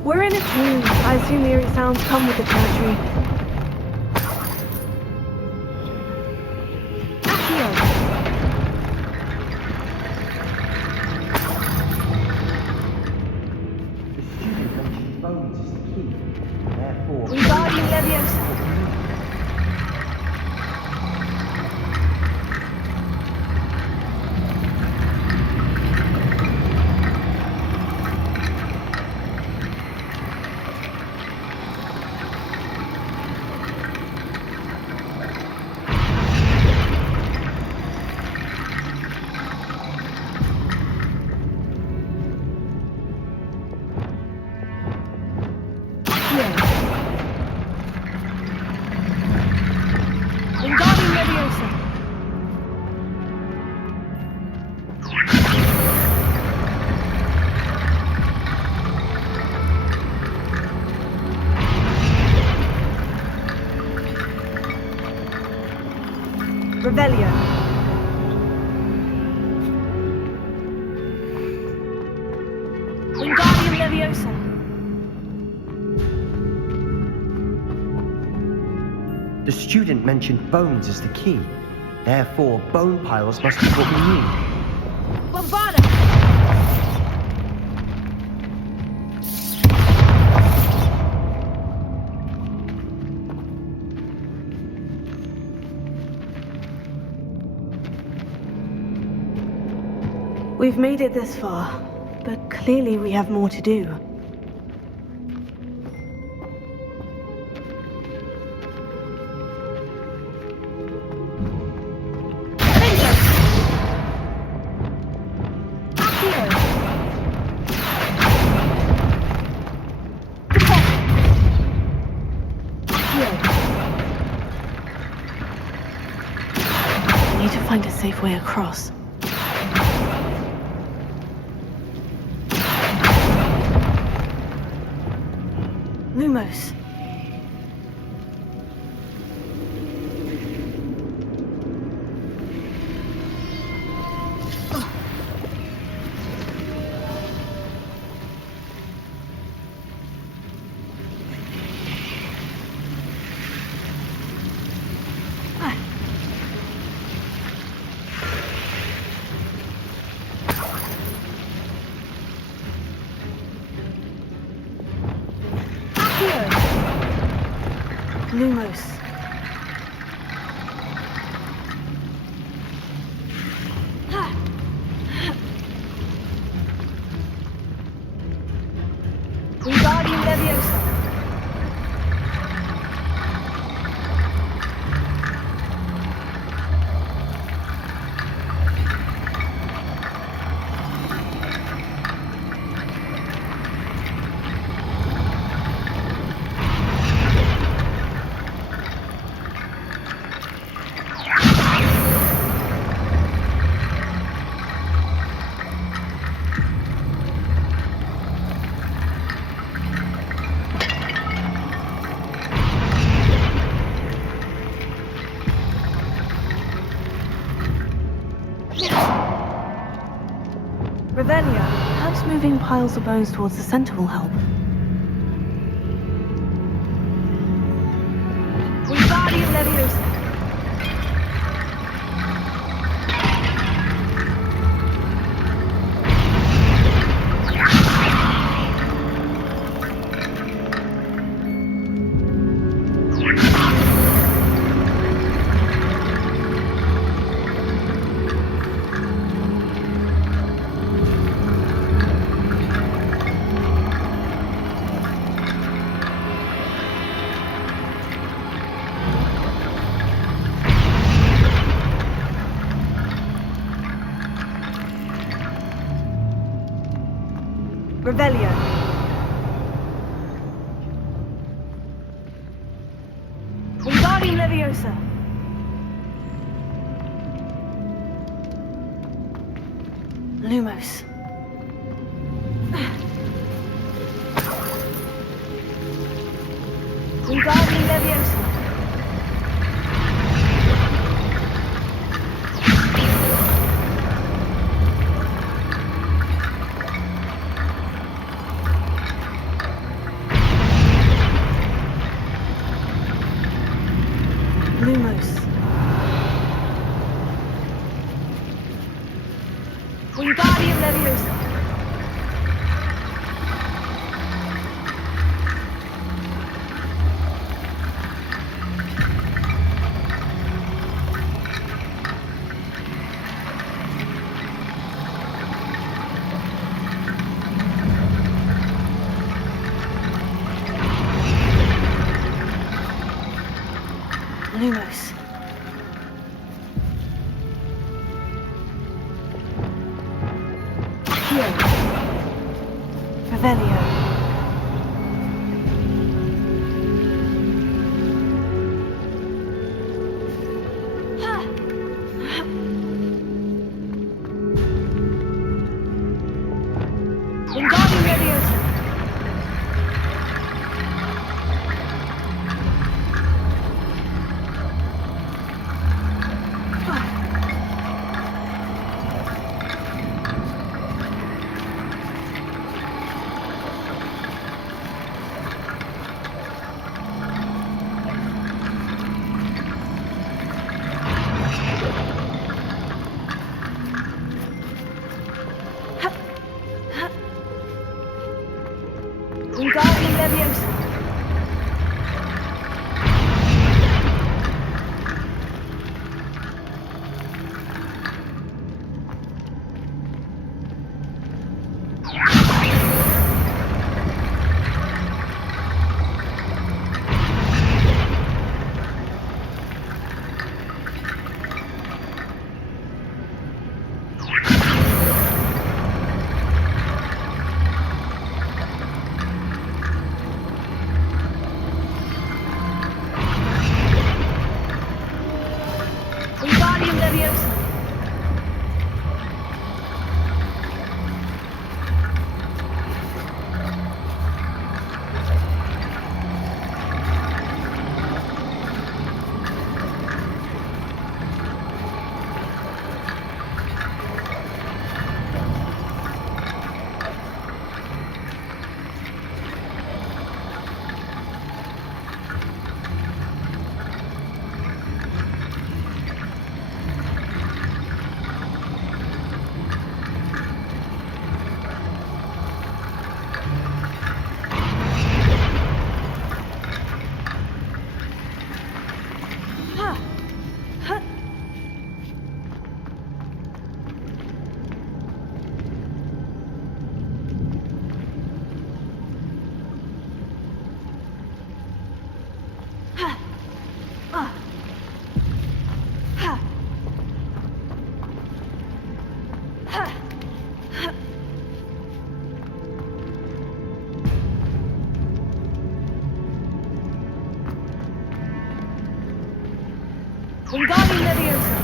We're in a tomb. I assume eerie sounds come with the territory. Revelio. Wingardium Leviosa. The student mentioned bones as the key. Therefore, bone piles must be what we need. Bombarda! We've made it this far, but clearly we have more to do. I need to find a safe way across. Lumos. Lumos. Revelia, perhaps moving piles of bones towards the center will help. Wingardium Leviosa. Revelio. Wingardium Leviosa. Lumos. Wingardium Leviosa. Lumos. Wingardium Leviosa. Lumos. Here. Revelio. Wingardium Leviosa. Wingardium Leviosa. Wingardium Leviosa. Wingardium Leviosa.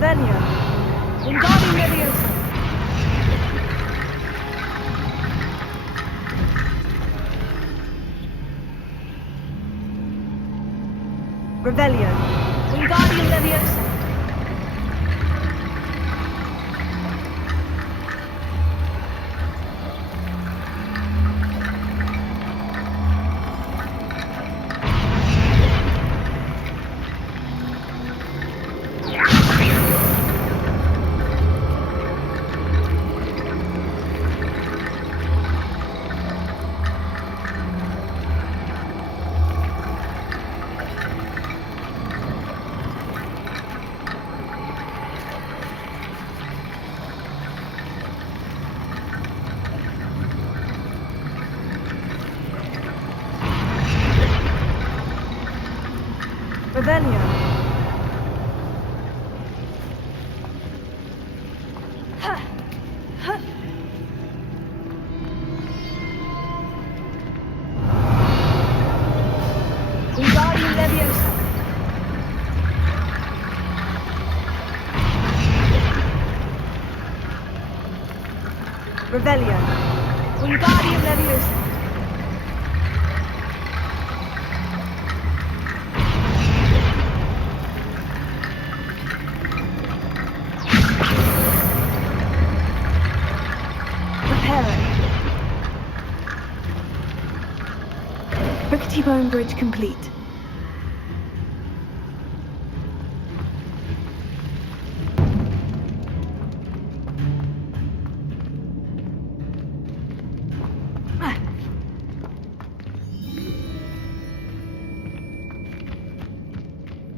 Revelio. Wingardium Leviosa. Revelio. Wingardium Leviosa. Revelio. Wingardium Leviosa. Revelio. Wingardium Leviosa. Rickety Bone Bridge complete.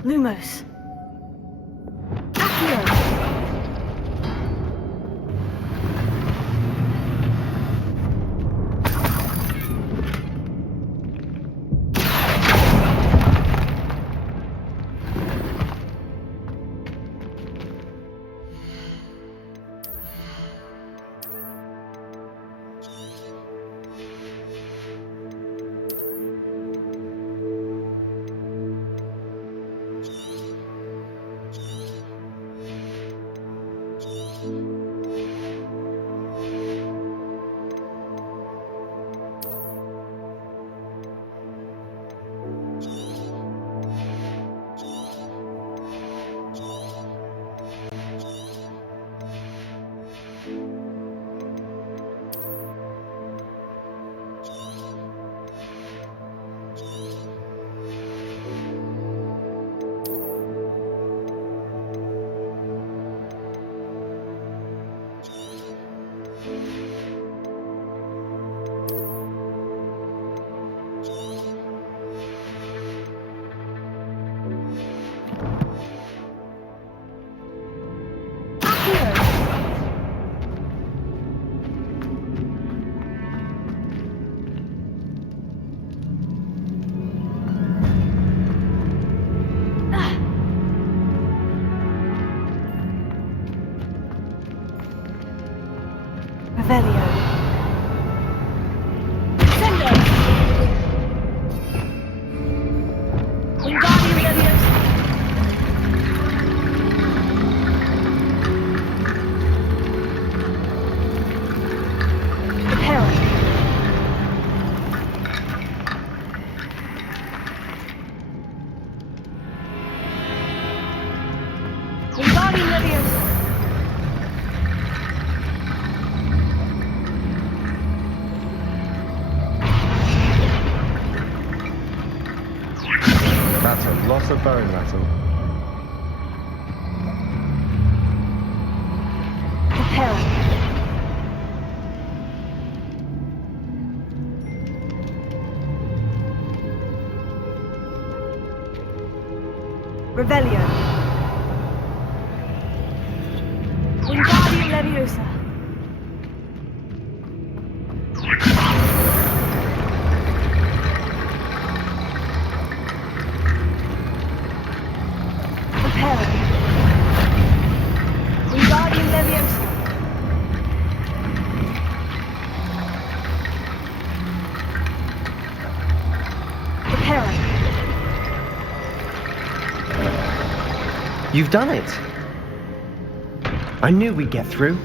Lumos. Accio. Revelio. Sendo. Wingardium Leviosa. Reparo. Wingardium Leviosa. That's a lot of bone metal. Reparo. Revelio. Wingardium Leviosa. Reparo. Wingardium Leviosa. Reparo. You've done it! I knew we'd get through.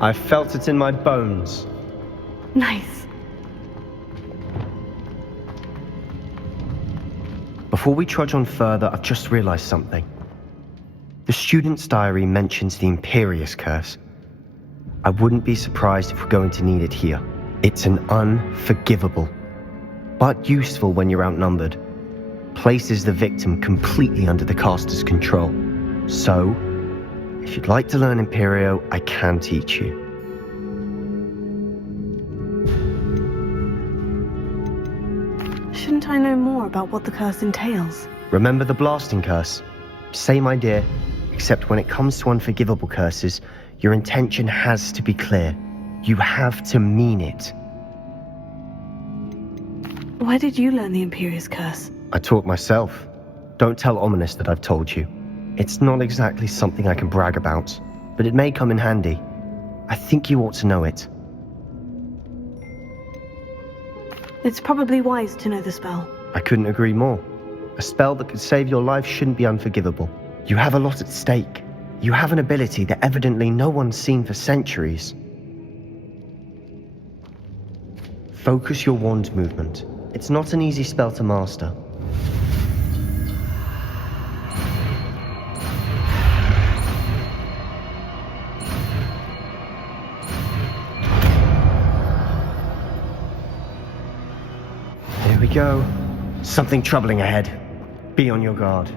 I felt it in my bones. Nice. Before we trudge on further, I've just realized something. The student's diary mentions the Imperious curse. I wouldn't be surprised if we're going to need it here. It's an unforgivable, but useful when you're outnumbered. Places the victim completely under the caster's control. So, if you'd like to learn Imperio, I can teach you. Shouldn't I know more about what the curse entails? Remember the blasting curse? Same idea, except when it comes to unforgivable curses, your intention has to be clear. You have to mean it. Where did you learn the Imperious curse? I taught myself. Don't tell Ominous that I've told you. It's not exactly something I can brag about, but it may come in handy. I think you ought to know it. It's probably wise to know the spell. I couldn't agree more. A spell that could save your life shouldn't be unforgivable. You have a lot at stake. You have an ability that evidently no one's seen for centuries. Focus your wand movement. It's not an easy spell to master. Here we go. Something troubling ahead. Be on your guard.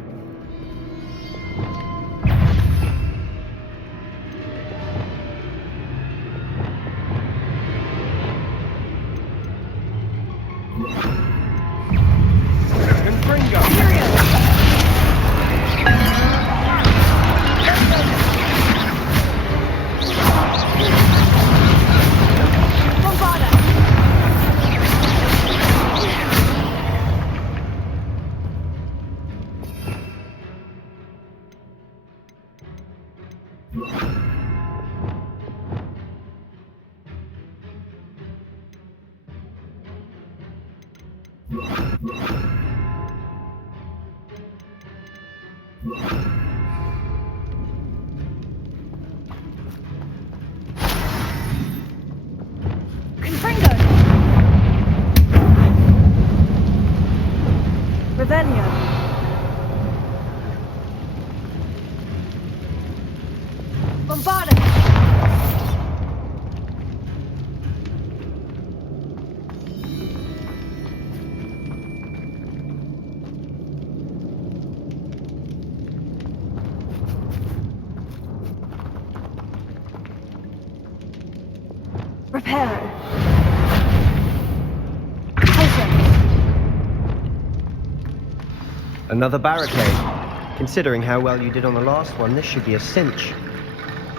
Another barricade. Considering how well you did on the last one, this should be a cinch.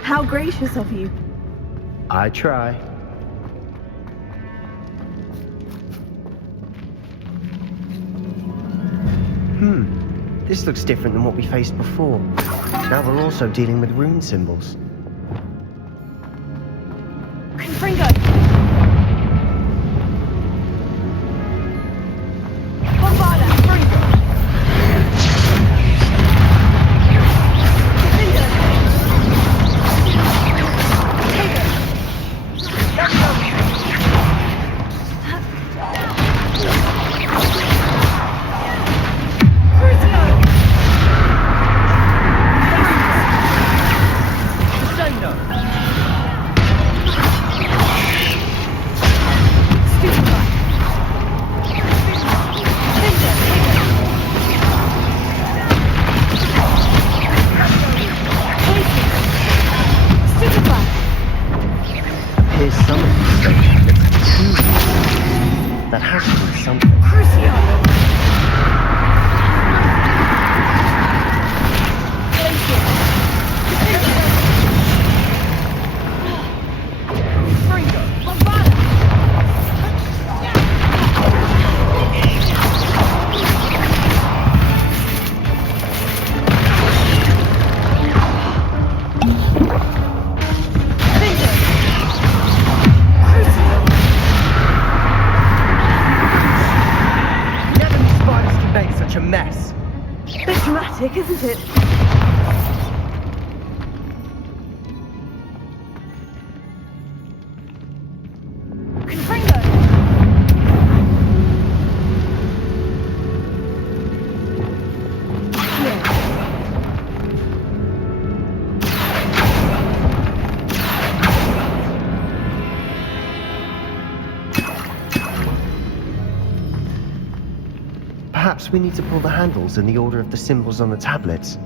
How gracious of you. I try. This looks different than what we faced before. Now we're also dealing with rune symbols. Confringo! Isn't it? Perhaps we need to pull the handles in the order of the symbols on the tablets.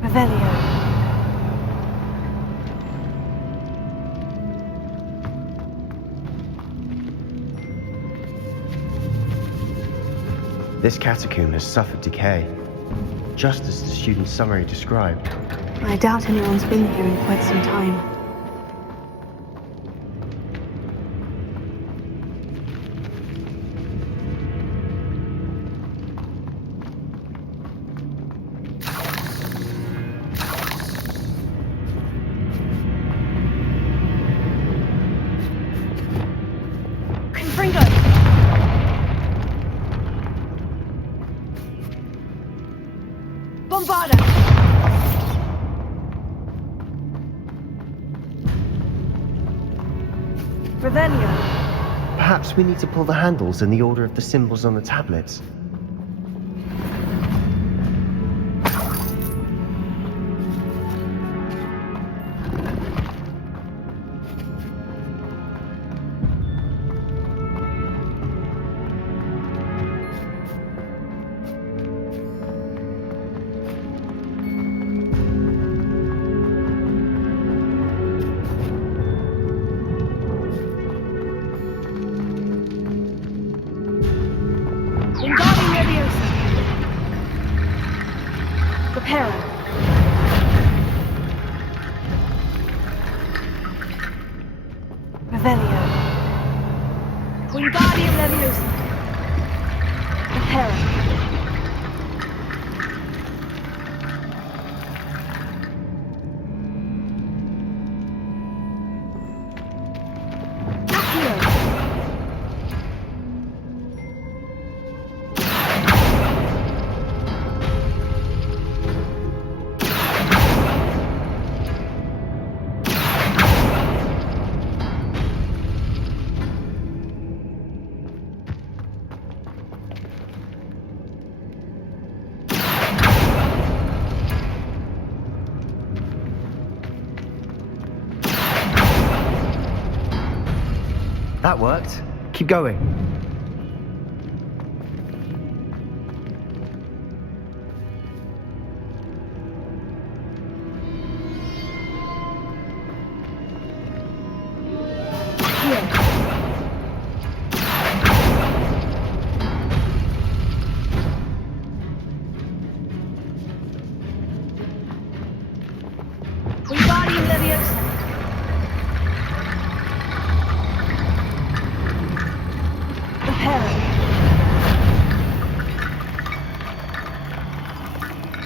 Revelio. This catacomb has suffered decay, just as the student's summary described. I doubt anyone's been here in quite some time. Perhaps we need to pull the handles in the order of the symbols on the tablets. That worked. Keep going.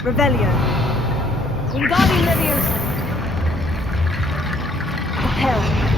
Revelio. Wingardium Leviosa. Prepare.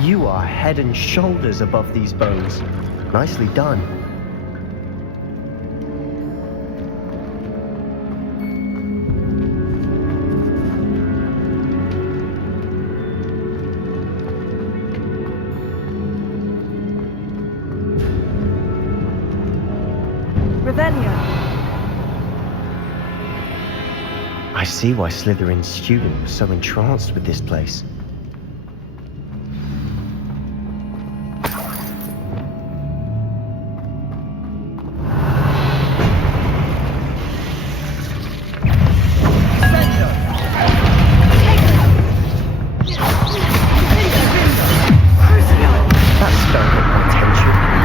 You are head and shoulders above these bones. Nicely done. I see why Slytherin's student was so entranced with this place. That spell got my attention.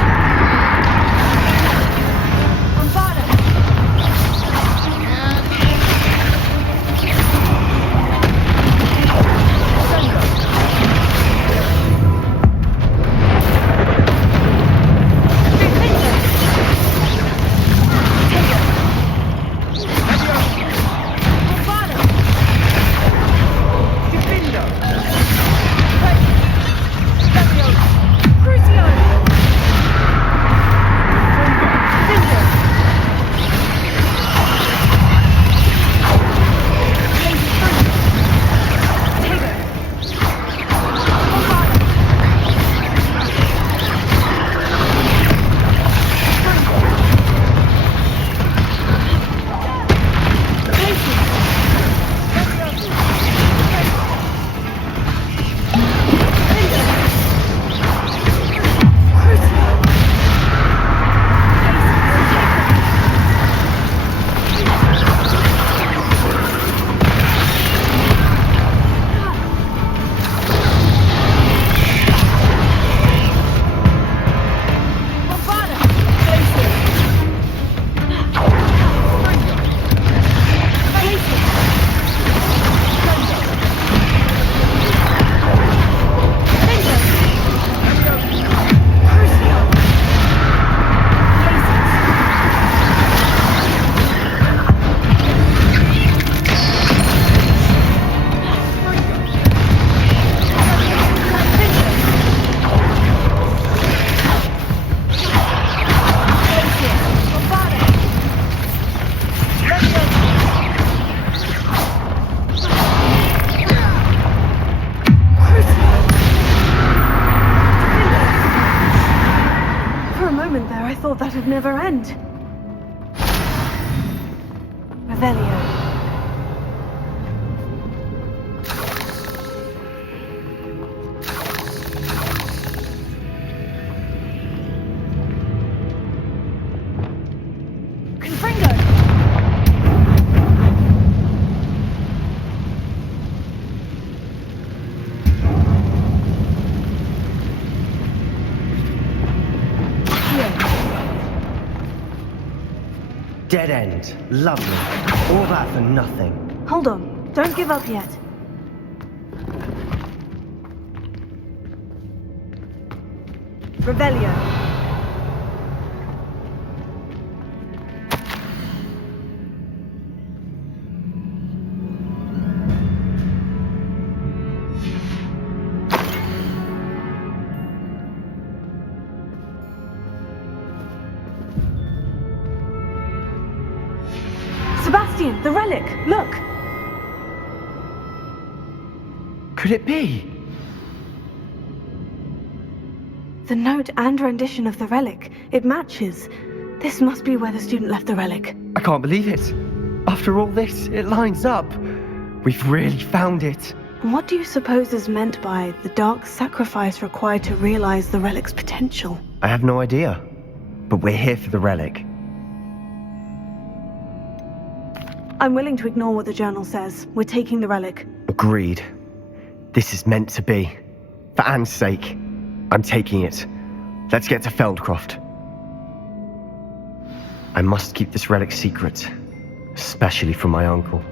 never end. Revelio. Dead end. Lovely. All that for nothing. Hold on. Don't give up yet. Revelio. Sebastian, the relic! Look! Could it be? The note and rendition of the relic. It matches. This must be where the student left the relic. I can't believe it. After all this, it lines up. We've really found it. What do you suppose is meant by the dark sacrifice required to realize the relic's potential? I have no idea. But we're here for the relic. I'm willing to ignore what the journal says. We're taking the relic. Agreed. This is meant to be. For Anne's sake. I'm taking it. Let's get to Feldcroft. I must keep this relic secret. Especially from my uncle.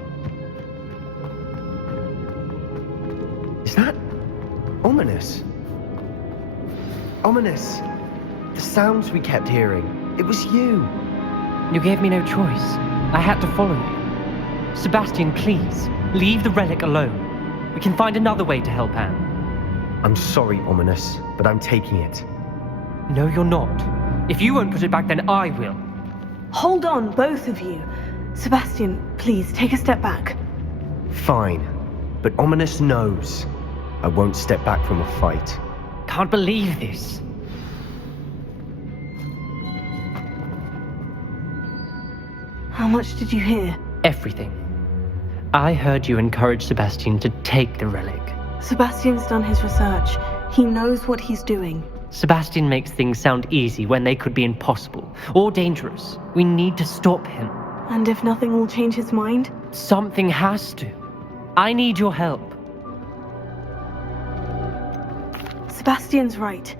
Is that... ominous? Ominous. The sounds we kept hearing. It was you. You gave me no choice. I had to follow you. Sebastian, please, leave the relic alone. We can find another way to help Anne. I'm sorry, Ominous, but I'm taking it. No, you're not. If you won't put it back, then I will. Hold on, both of you. Sebastian, please, take a step back. Fine, but Ominous knows. I won't step back from a fight. Can't believe this. How much did you hear? Everything. I heard you encourage Sebastian to take the relic. Sebastian's done his research. He knows what he's doing. Sebastian makes things sound easy when they could be impossible or dangerous. We need to stop him. And if nothing will change his mind? Something has to. I need your help. Sebastian's right.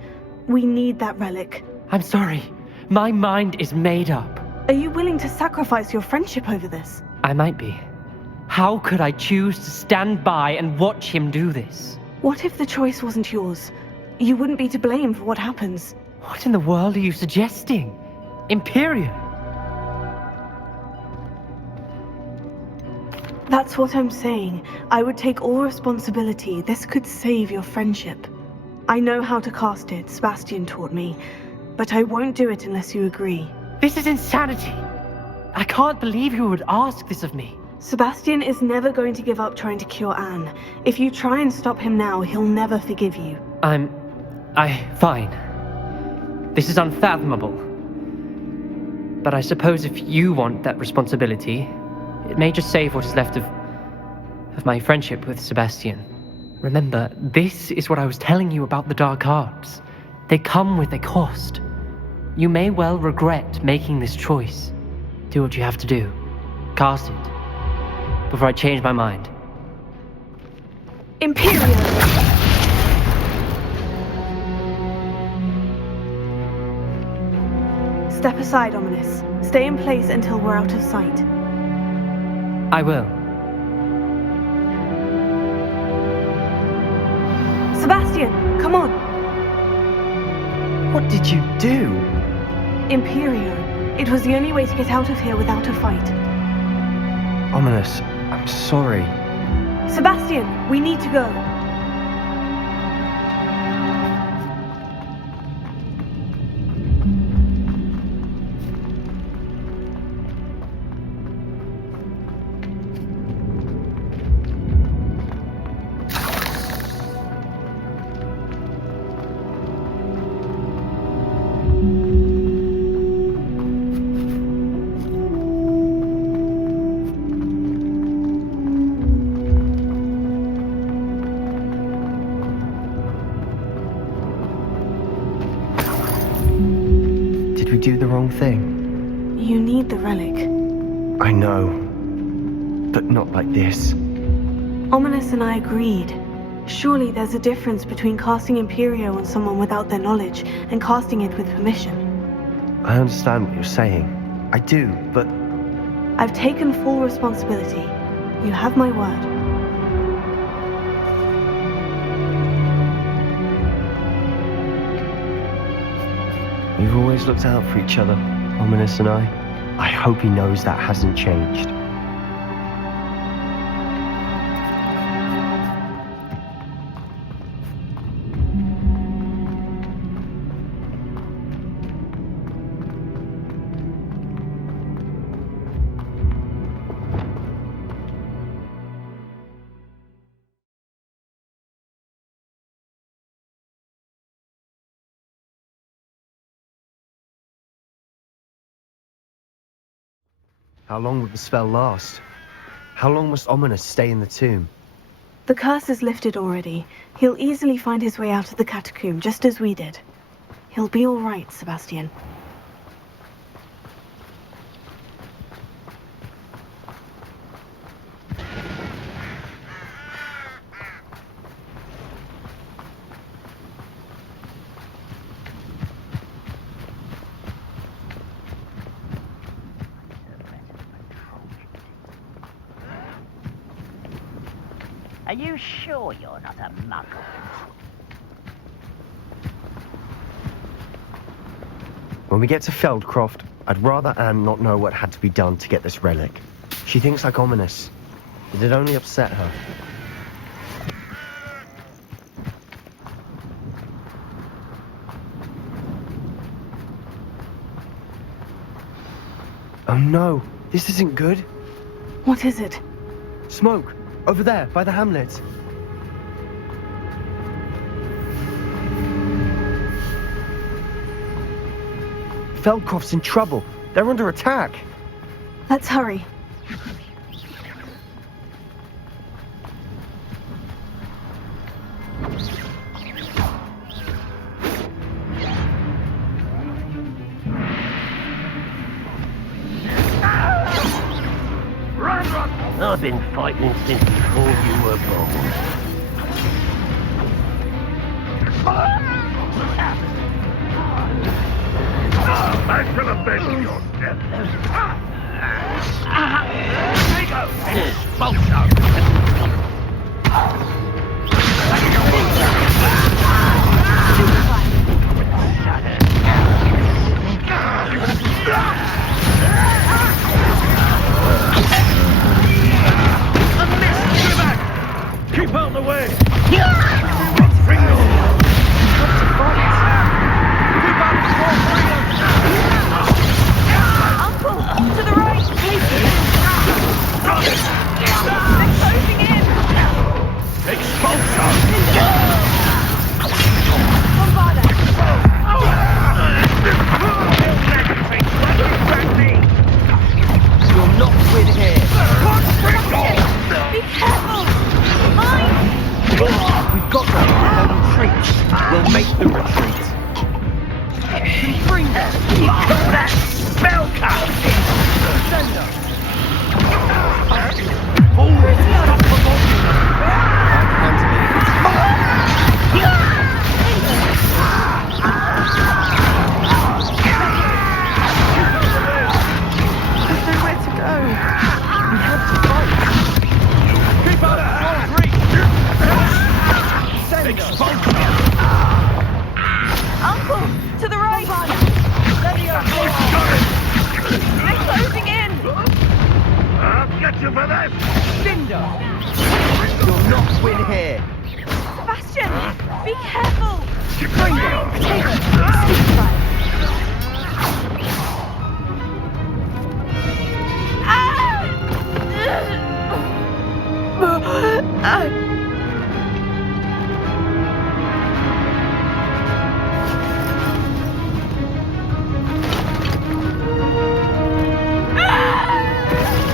We need that relic. I'm sorry. My mind is made up. Are you willing to sacrifice your friendship over this? I might be. How could I choose to stand by and watch him do this? What if the choice wasn't yours? You wouldn't be to blame for what happens. What in the world are you suggesting? Imperio? That's what I'm saying. I would take all responsibility. This could save your friendship. I know how to cast it, Sebastian taught me. But I won't do it unless you agree. This is insanity. I can't believe you would ask this of me. Sebastian is never going to give up trying to cure Anne. If you try and stop him now, he'll never forgive you. Fine. This is unfathomable. But I suppose if you want that responsibility, it may just save what is left of my friendship with Sebastian. Remember, this is what I was telling you about the dark arts. They come with a cost. You may well regret making this choice. Do what you have to do. Cast it. Before I change my mind. Imperio! Step aside, Ominous. Stay in place until we're out of sight. I will. Sebastian, come on! What did you do? Imperio. It was the only way to get out of here without a fight. Ominous, I'm sorry. Sebastian, we need to go. we do the wrong thing? You need the relic. I know, but not like this. Ominous and I agreed. Surely there's a difference between casting Imperio on someone without their knowledge and casting it with permission. I understand what you're saying. I do, but... I've taken full responsibility. You have my word. We've always looked out for each other, Ominous and I. I hope he knows that hasn't changed. How long will the spell last? How long must Ominous stay in the tomb? The curse is lifted already. He'll easily find his way out of the catacomb, just as we did. He'll be all right, Sebastian. Are you sure you're not a muggle? When we get to Feldcroft, I'd rather Anne not know what had to be done to get this relic. She thinks like Ominous. It'd only upset her. Oh no, this isn't good. What is it? Smoke! Over there, by the hamlet. Feldcroft's in trouble. They're under attack. Let's hurry. I've been fighting since before you were born. Back to the bed, your death. Keep out of the way! Uncle, to the right, please. They're closing in. Expulsion! You'll not win here. Be careful. Mine. We've got them. They'll retreat. We'll make them retreat. Bring them. You call that Spellcraft? Sender. There's nowhere to go. We have to fight. Keep out of Paul's reach. Sender. Uncle, to the right. They're closing in. I'll get you for this! Cinder. You'll not win here. Sebastian, be careful. Bring them. Take it.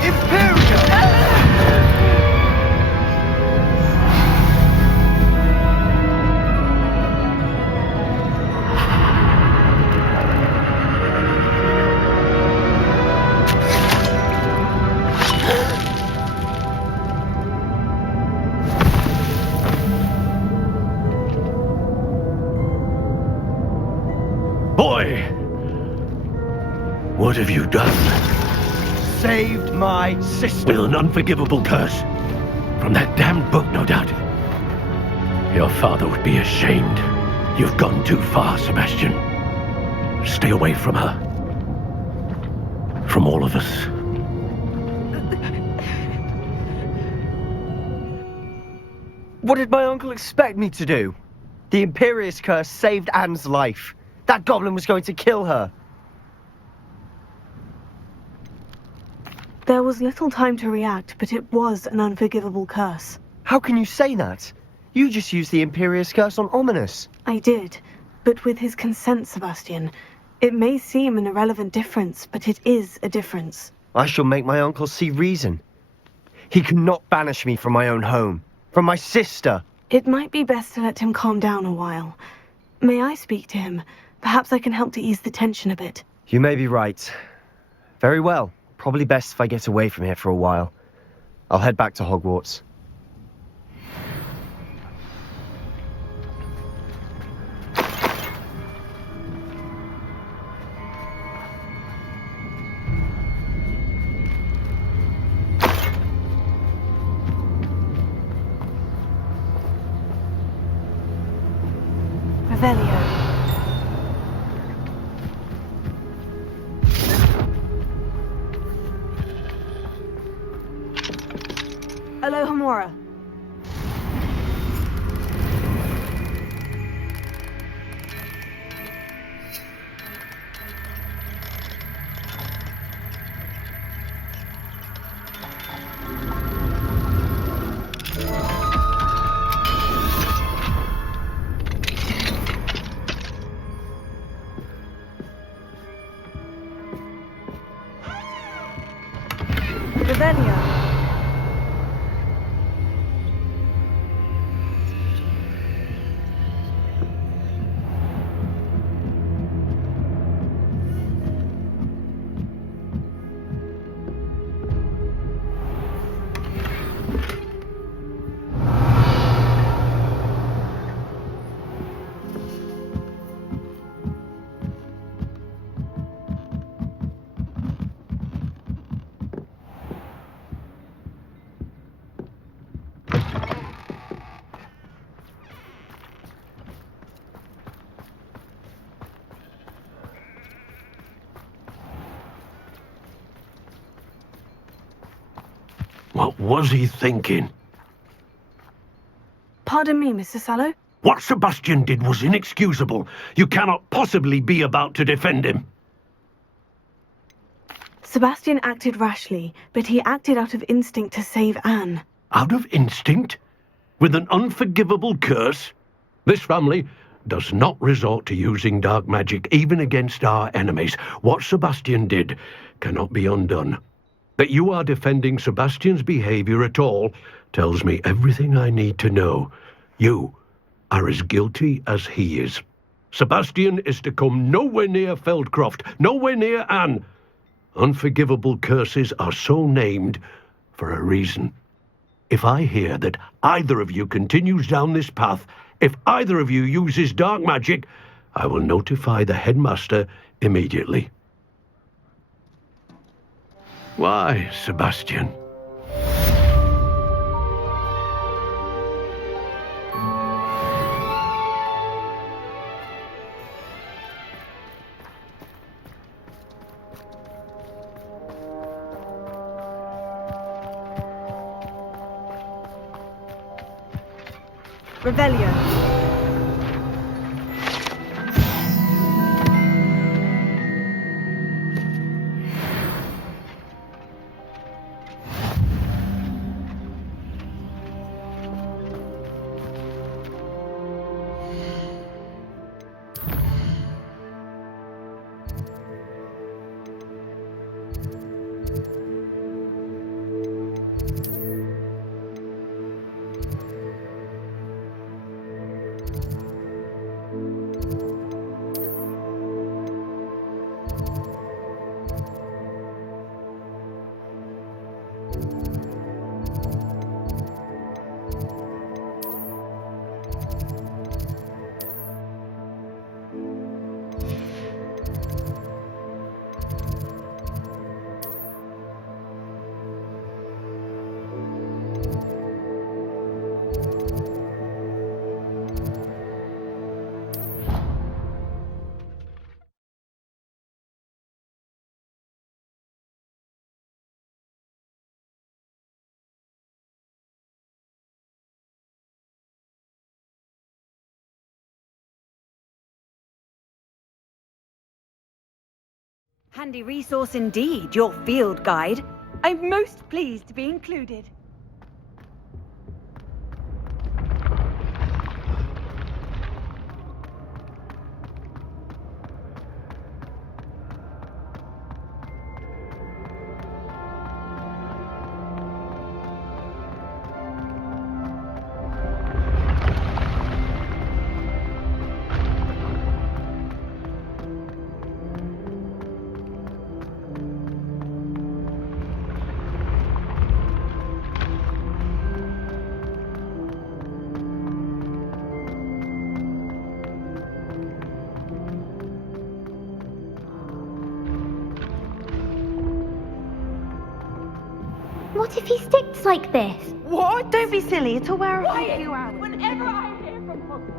Imperio! What have you done? Saved my sister. With an unforgivable curse. From that damned book, no doubt. Your father would be ashamed. You've gone too far, Sebastian. Stay away from her. From all of us. What did my uncle expect me to do? The Imperious curse saved Anne's life. That goblin was going to kill her. There was little time to react, but it was an unforgivable curse. How can you say that? You just used the Imperious curse on Ominous. I did, but with his consent, Sebastian. It may seem an irrelevant difference, but it is a difference. I shall make my uncle see reason. He cannot banish me from my own home. From my sister. It might be best to let him calm down a while. May I speak to him? Perhaps I can help to ease the tension a bit. You may be right. Very well. Probably best if I get away from here for a while. I'll head back to Hogwarts. Revelio. Alohomora. Revelio. What was he thinking? Pardon me, Mr. Sallow? What Sebastian did was inexcusable. You cannot possibly be about to defend him. Sebastian acted rashly, but he acted out of instinct to save Anne. Out of instinct? With an unforgivable curse? This family does not resort to using dark magic even against our enemies. What Sebastian did cannot be undone. That you are defending Sebastian's behavior at all tells me everything I need to know. You are as guilty as he is. Sebastian is to come nowhere near Feldcroft, nowhere near Anne. Unforgivable curses are so named for a reason. If I hear that either of you continues down this path, if either of you uses dark magic, I will notify the headmaster immediately. Why, Sebastian? Revelio. Handy resource indeed, your field guide. I'm most pleased to be included. What if he sticks like this? What? Don't be silly. It'll wear off in a few hours. Whenever I hear from Hogwarts.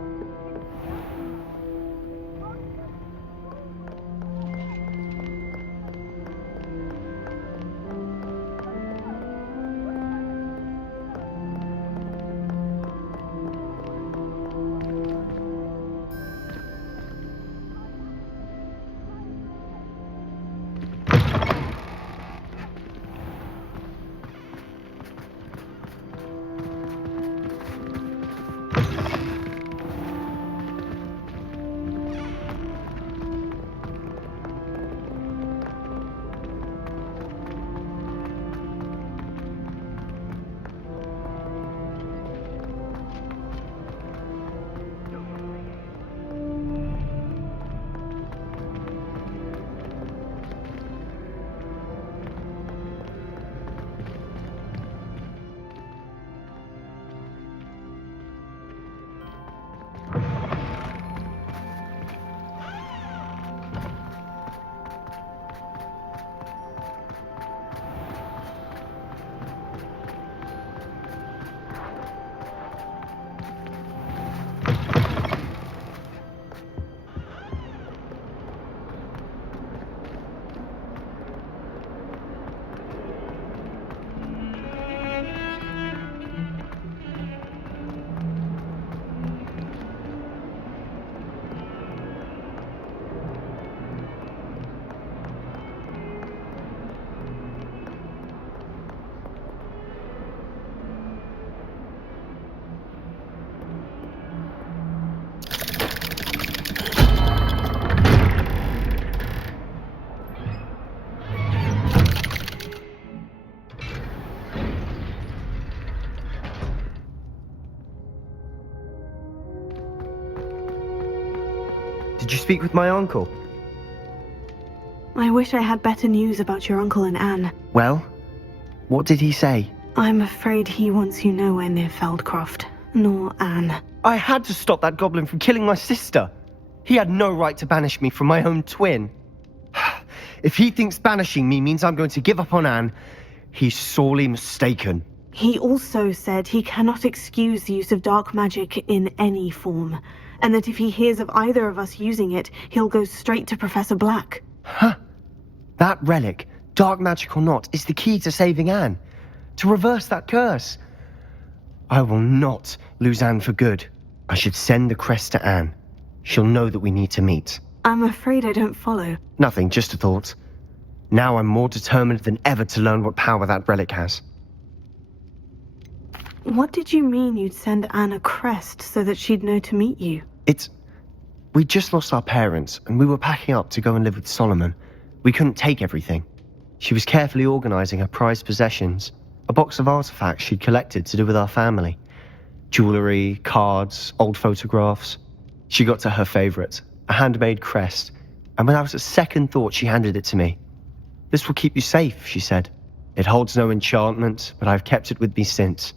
Did you speak with my uncle? I wish I had better news about your uncle and Anne. Well, what did he say? I'm afraid he wants you nowhere near Feldcroft, nor Anne. I had to stop that goblin from killing my sister. He had no right to banish me from my own twin. If he thinks banishing me means I'm going to give up on Anne, he's sorely mistaken. He also said he cannot excuse the use of dark magic in any form, and that if he hears of either of us using it, he'll go straight to Professor Black. Huh? That relic, dark magic or not, is the key to saving Anne. To reverse that curse. I will not lose Anne for good. I should send the crest to Anne. She'll know that we need to meet. I'm afraid I don't follow. Nothing, just a thought. Now I'm more determined than ever to learn what power that relic has. What did you mean you'd send Anne a crest so that she'd know to meet you? We just lost our parents, and we were packing up to go and live with Solomon. We couldn't take everything. She was carefully organizing her prized possessions, a box of artifacts she'd collected to do with our family. Jewelry, cards, old photographs. She got to her favorite, a handmade crest, and without a second thought she handed it to me. "This will keep you safe," she said. "It holds no enchantment, but I've kept it with me since.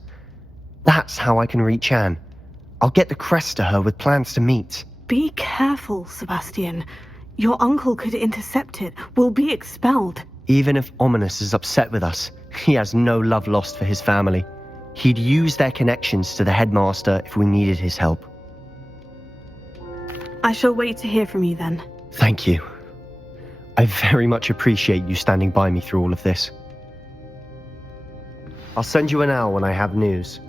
That's how I can reach Anne. I'll get the crest to her with plans to meet." Be careful, Sebastian. Your uncle could intercept it. We'll be expelled. Even if Ominous is upset with us, he has no love lost for his family. He'd use their connections to the headmaster if we needed his help. I shall wait to hear from you then. Thank you. I very much appreciate you standing by me through all of this. I'll send you an owl when I have news.